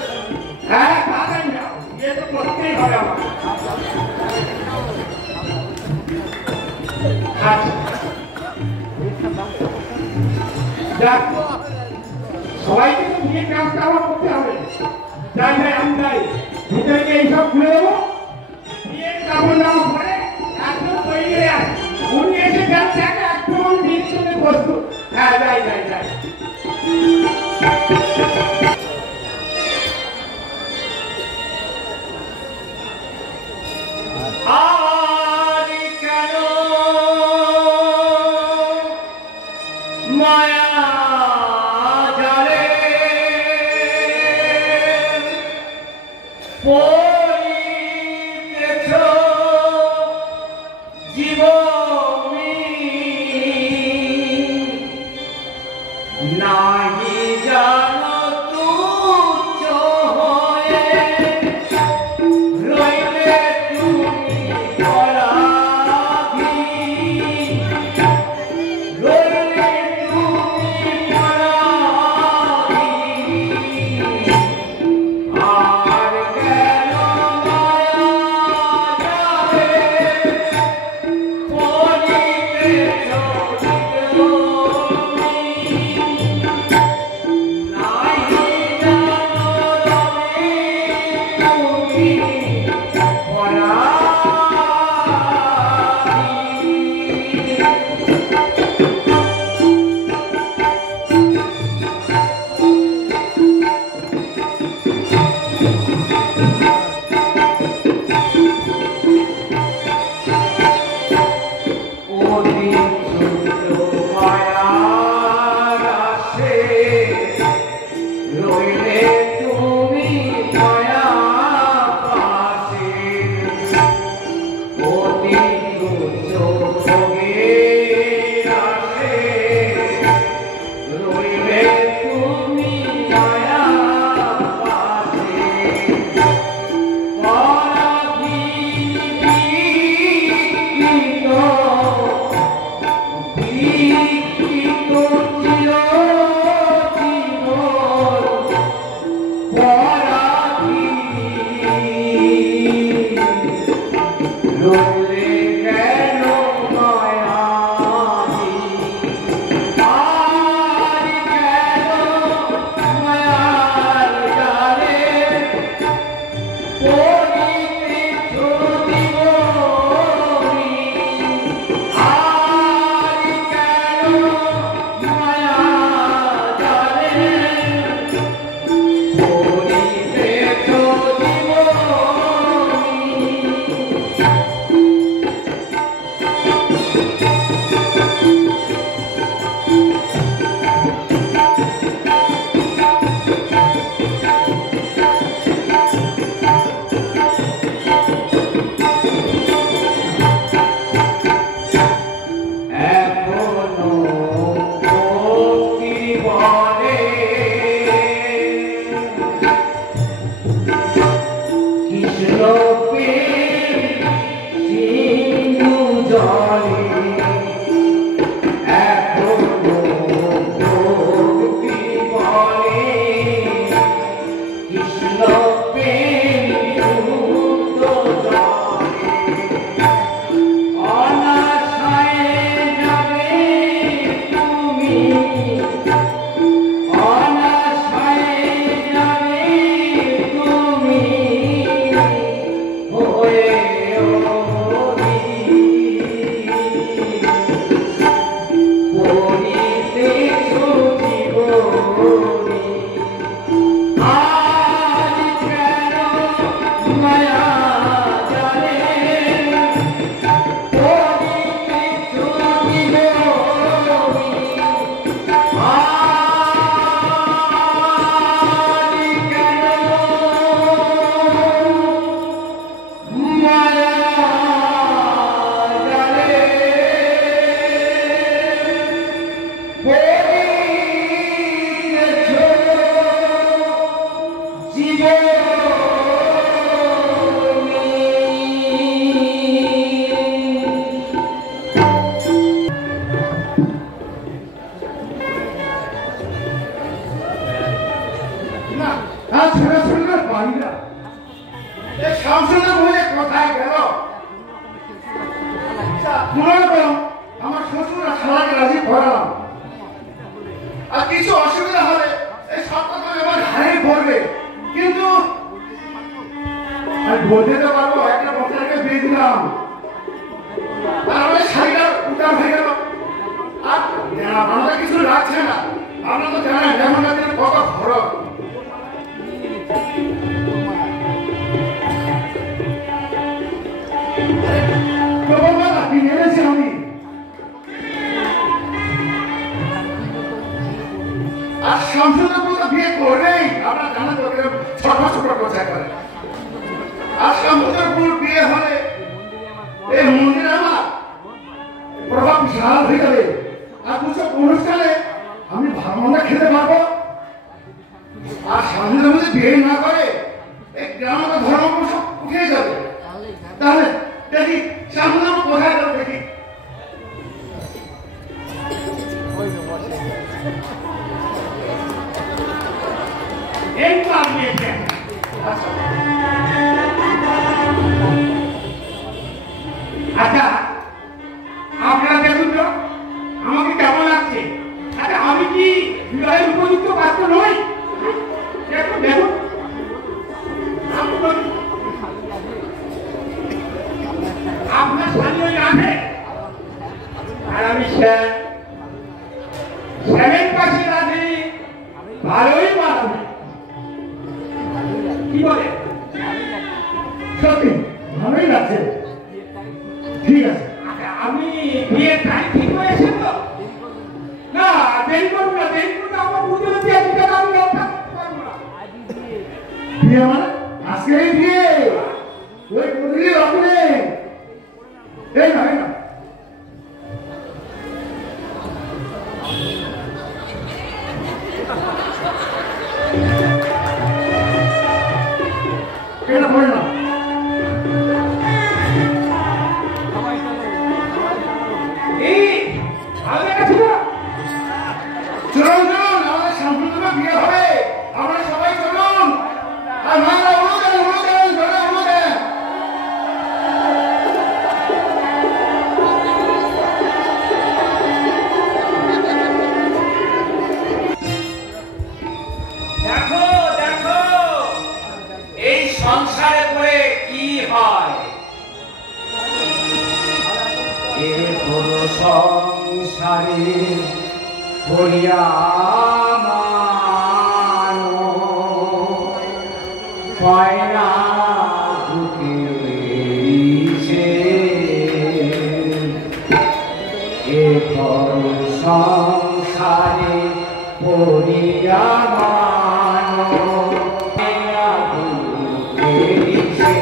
হ্যাঁ, তাড়াতাড়ি যাও, বিয়ে তো করতেই হবে আমার। যাক, সবাইকে তো বিয়ে কাজটা আমার করতে হবে। যাই যাই আমি যাই, ভিতরে গিয়ে এইসব খুলে দেবো, বিয়ের কাপড় জামা পরে একদম তৈরি হয়ে আছে। উনি এসে যাচ্ছে একদম বিয়ের জন্য প্রস্তুত। হ্যাঁ যাই যাই যাই। আর কেন মায়া জালে পড়িতেছ জীবনী নাহি জানো তুচ্ছ হয়ে রইলে তুমি পরাধী, রইলে তুমি পরাধী। আর কেন মায়া জালে পড়িতেছ জীবনী নাহি জানো রবে তুমি পরাধী। ওদিন ছোট মায়ার আসে রইলে তুমি মায়া পাশে। ওদিন ছোট ভোগের আসে রইলে তুমি মায়া পাশে। সবাইকে রাজি করালাম। আর কিছু অসুবিধা হলে এই সব কথা আমার ঘাড়ে পড়বে, কিন্তু আমি বলতে তো পারবো একটা বক্তাকে বিয়ে দিলাম, আর আমাদের শাড়িটা উতার হয়ে গেল। আর আমাদের কিছু লাগছে না, আপনারা তো জানেন এখনকার দিনে কত খরচ। আমি আর শামসুন্নাপুর বিয়ে করবেই, আপনারা জানেন তো ছোট ছোট কথা করে। আর শামসুন্নাপুর বিয়ে হলে এই মন্দিরে আমার প্রভাব বিশাল হয়ে যাবে। আর কিছু অনুষ্ঠানে আমি ভালো মন্দ খেতে পারবো। আর শামসুন্নাপুর বিয়ে না করে এই গ্রামের ধর্ম সব উঠে যাবে। তাহলে দেখি শামসুন্নাপুর কোথায় গেল দেখি। এই তো আপনি এসেছেন। আচ্ছা আপনারা দেখুন তো আমাকে কেমন লাগছে। আচ্ছা আমি কি বিবাহের উপযুক্ত পাত্র নই? দেখুন দেখুন আপনার স্বামী ওই আছে, আর আমি শ্যামের পাশে রাধে ভালোই মানাবে। কি বলে? সত্যি ভালোই লাগছে। ঠিক আছে, আমি বিয়ের তারিখ ঠিক হয়েছে তো? না দেরি করবো না, দেরি করলে আমার বুঝতে হচ্ছে আমি রক্ষা করতে পারবো না। বিয়ে মানে আজকেই বিয়ে, ওই প্রতিদিন রকমে এই না এই না। এটা পড়ে না। এই ভালো দেখাচ্ছি না? চলুন চলুন, আমাদের শামসুন্নাপুরে বিয়ে হবে, আমরা সবাই চলুন। আর মায়েরা উড়ো দেন উড়ো দেন ধরে উড়ো দেন। দেখো দেখো এই সংসারে পড়ে কি হয়। এর পুরো সংসারে পড়িয়া মানো পয়না ঢুকেছে। এ পুরো সংসারে পড়িয়া মানো পয়না ঢুকেছে।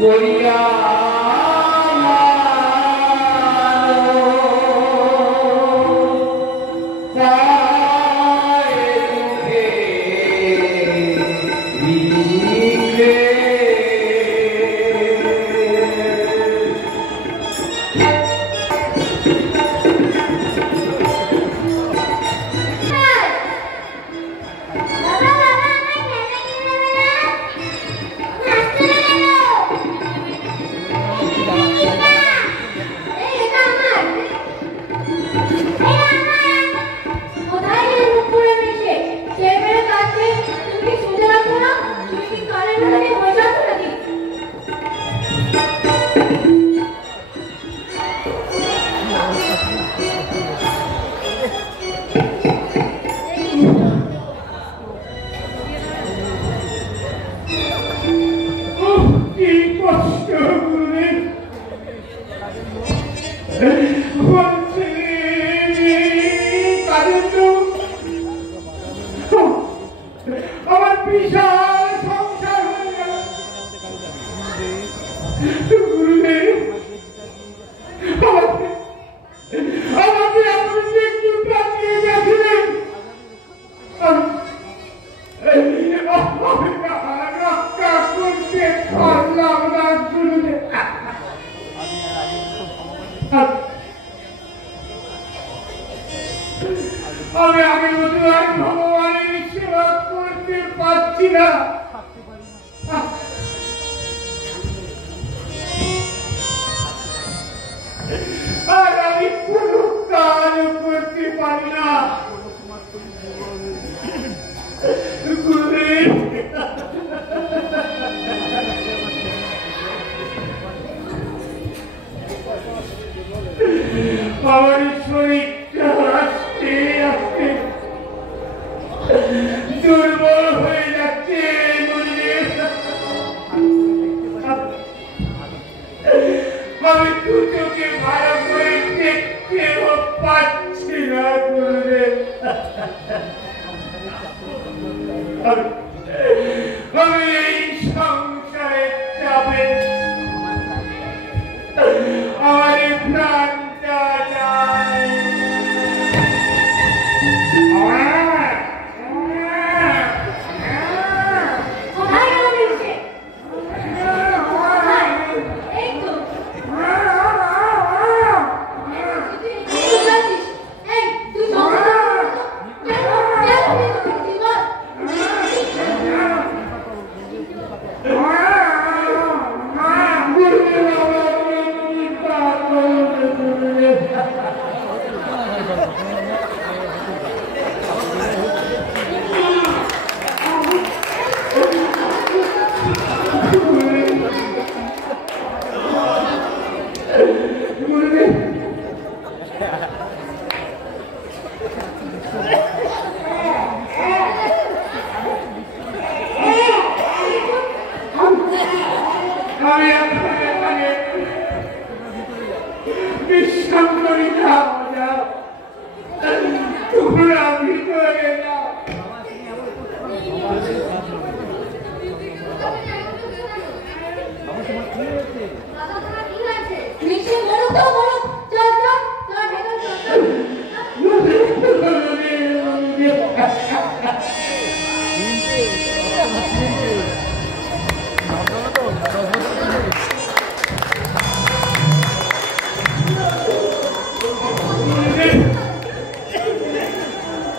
করিয়া আমার বিশাল সংসার হয়ে গেল। গুরুদেব আমাকে আপনি যে একটু কাটিয়ে গেছিলেন রক্ষা করতে পারলাম না গুরুদেব। আমি আগের মতো আর ভগবানের সেবা করতে পারছি না। আর আমি কোনো কাজ করতে পারি না গুরুদেব। আমার শরীরটা আস্তে আস্তে দুর্বল হয়ে যাচ্ছে গুরুদেব। আমি দু চোখে ভালো করে দেখতেও পাচ্ছি না গুরুদেব। আমি এই সংসারের চাপে আমার প্রাণটা যায়। বিশ্রাম করি যাও যাও, তোমরা ভিতরে যাও।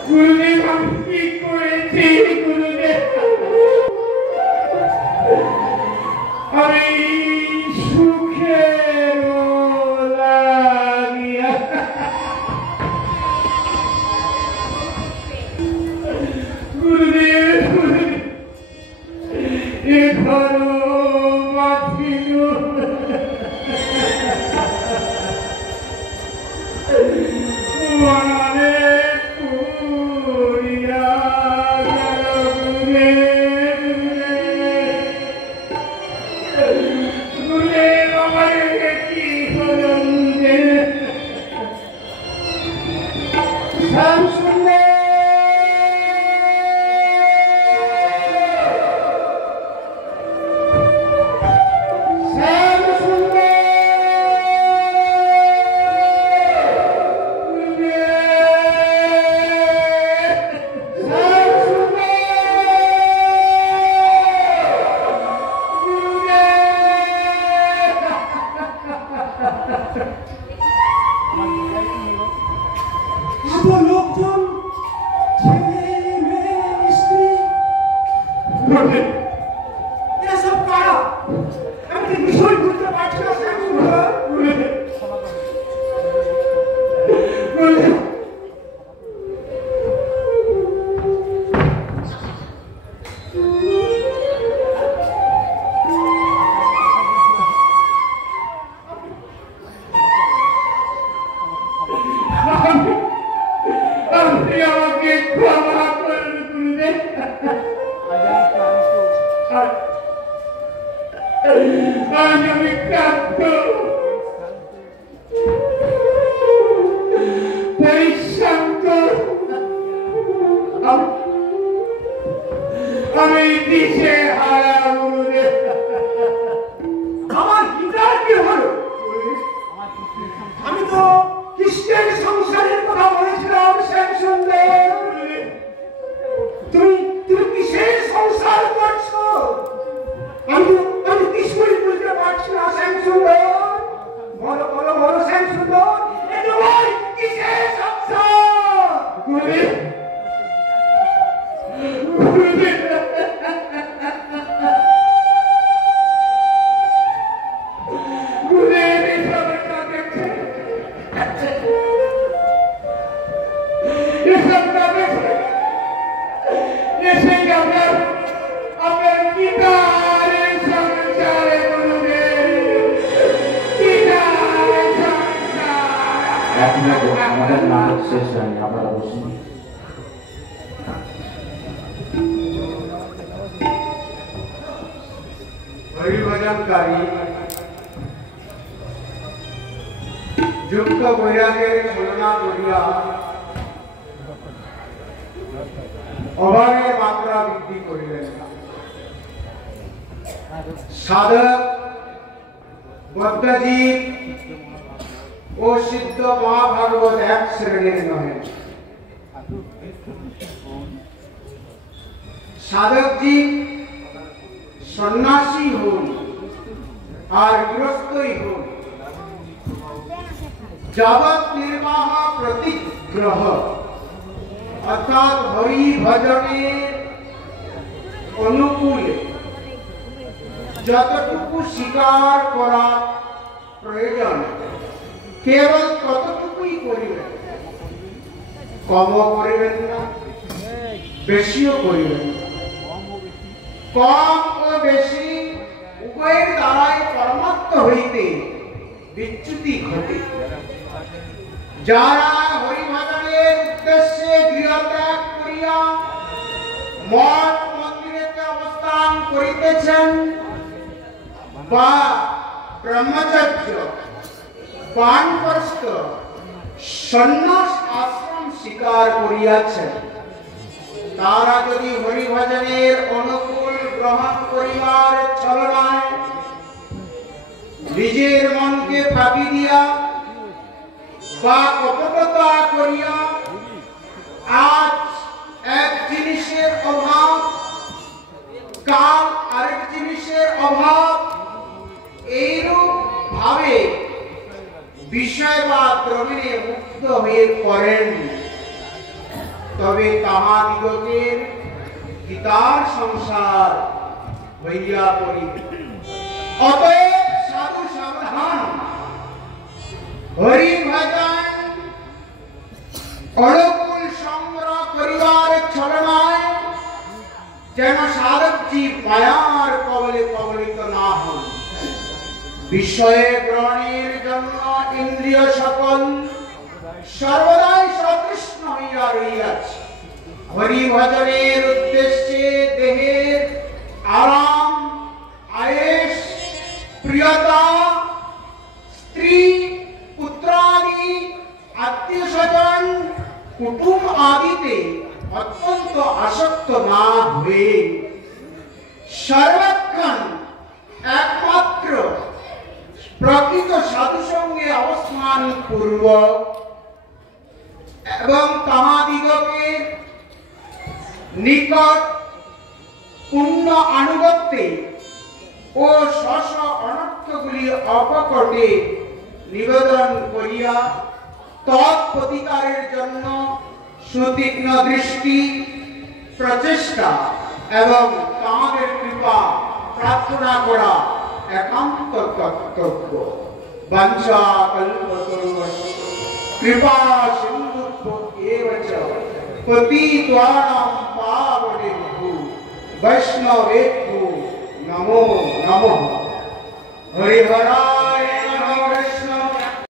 গুরুদেব আমি কি করেছি গুরুদেব? আমি সুখের লাগিয়া গুরুদেব এখনো মাথিল মনে পুরিয়া গেল এরা সব কারা? আমি কি বিষয় বুঝতে পারছি না আমাকে ক্ষমা করে তুলবে। আজ আমি ক্লান্ত, পরিশ্রান্ত, আমি দিশে হারা গুরুদেব। আমার গীতার কি হলো? আমি তো কৃষ্ণের সংসারের কথা বলেছিলাম শ্যাম সুন্দর। তুমি কিসের সংসার করছো? আমি কিছুই বুঝতে পারছি না শ্যাম সুন্দর। বলো বলো বলো শ্যাম সুন্দর, তোমার কিসের সংসার? গুরুদেব গুরুদেব গুরুদেব এসব একটা দেখছে, এসব না দেখছে এসে আপনার গীতার সংসারে গুরুদেব, গীতার সংসার। আমাদের নাটক শেষ হয়নি, আপনারা বসুন। হরিভজনকারী যুক্ত বৈরাগের তুলনা করিয়া অভাবের মাত্রা বৃদ্ধি করিলেন না। সাধক বদ্ধজীব ও সিদ্ধ মহাভাগবত এক শ্রেণীর নহে। সাধক জীব সন্ন্যাসী হন আর গৃহস্থই হন, যাবৎ নির্বাহ প্রতিগ্রহ অর্থাৎ হরি ভজনের অনুকূলে যতটুকু স্বীকার করা প্রয়োজন কেবল ততটুকুই করিবেন, কমও করিবেন না, বেশিও করিবেন না। কম ও বেশি উভয়ের দ্বারাই পরমাত্ম হইতে বিচ্যুতি ঘটে। যারা হরিভজনের উদ্দেশ্যে গৃহত্যাগ করিয়া মঠ মন্দিরেতে অবস্থান করিতেছেন বা ব্রহ্মচর্য, বানপ্রস্থ, সন্ন্যাস আশ্রম স্বীকার করিয়াছেন, তারা যদি হরিভজনের অনুকূল গ্রহণ করিবার ছলনায় নিজের মনকে ফাঁকি দিয়া বা কপটতা করিয়া আজ এক জিনিসের অভাব, কাল আরেক জিনিসের অভাব, এইরূপ ভাবে বিষয় বা দ্রবণে মুক্ত হয়ে পড়েন, তবে তাহাদিগের গীতার সংসার হইয়া পড়িবে। অতএব সাধু সাবধান, হরিভজন অনুকূল সংগ্রহ করিবার ছলনায় যেন সাধক জীব মায়ার কবলে কবলিত না হন। বিষয়ে গ্রহণের জন্য ইন্দ্রিয় সকল সর্বদাই সতৃষ্ণ হইয়া রহিয়াছে। হরিভজনের উদ্দেশ্যে দেহের আরাম, আয়েশ, প্রিয়তা, স্ত্রী, পুত্রাদি, আত্মীয় স্বজন, কুটুম আদিতে অত্যন্ত আসক্ত না হয়ে সর্বক্ষণ একমাত্র প্রকৃত সাধু সঙ্গে অবস্থান পূর্বক এবং তাহাদিগকে নিকট পূর্ণ আনুগত্যে ও স্ব অনর্থগুলি অপকটে নিবেদন করিয়া তৎপ্রতিকারের জন্য সুতীক্ষ্ণ দৃষ্টি, প্রচেষ্টা এবং তাঁদের কৃপা প্রার্থনা করা একান্ত কর্তব্য। বাঞ্ছা কল্পতরুভ্যশ্চ কৃপা সিন্ধুভ্যেব চ পতিতানাং পাবনেভ্যো বৈষ্ণবেভ্যো নমো নমঃ। হরি হরা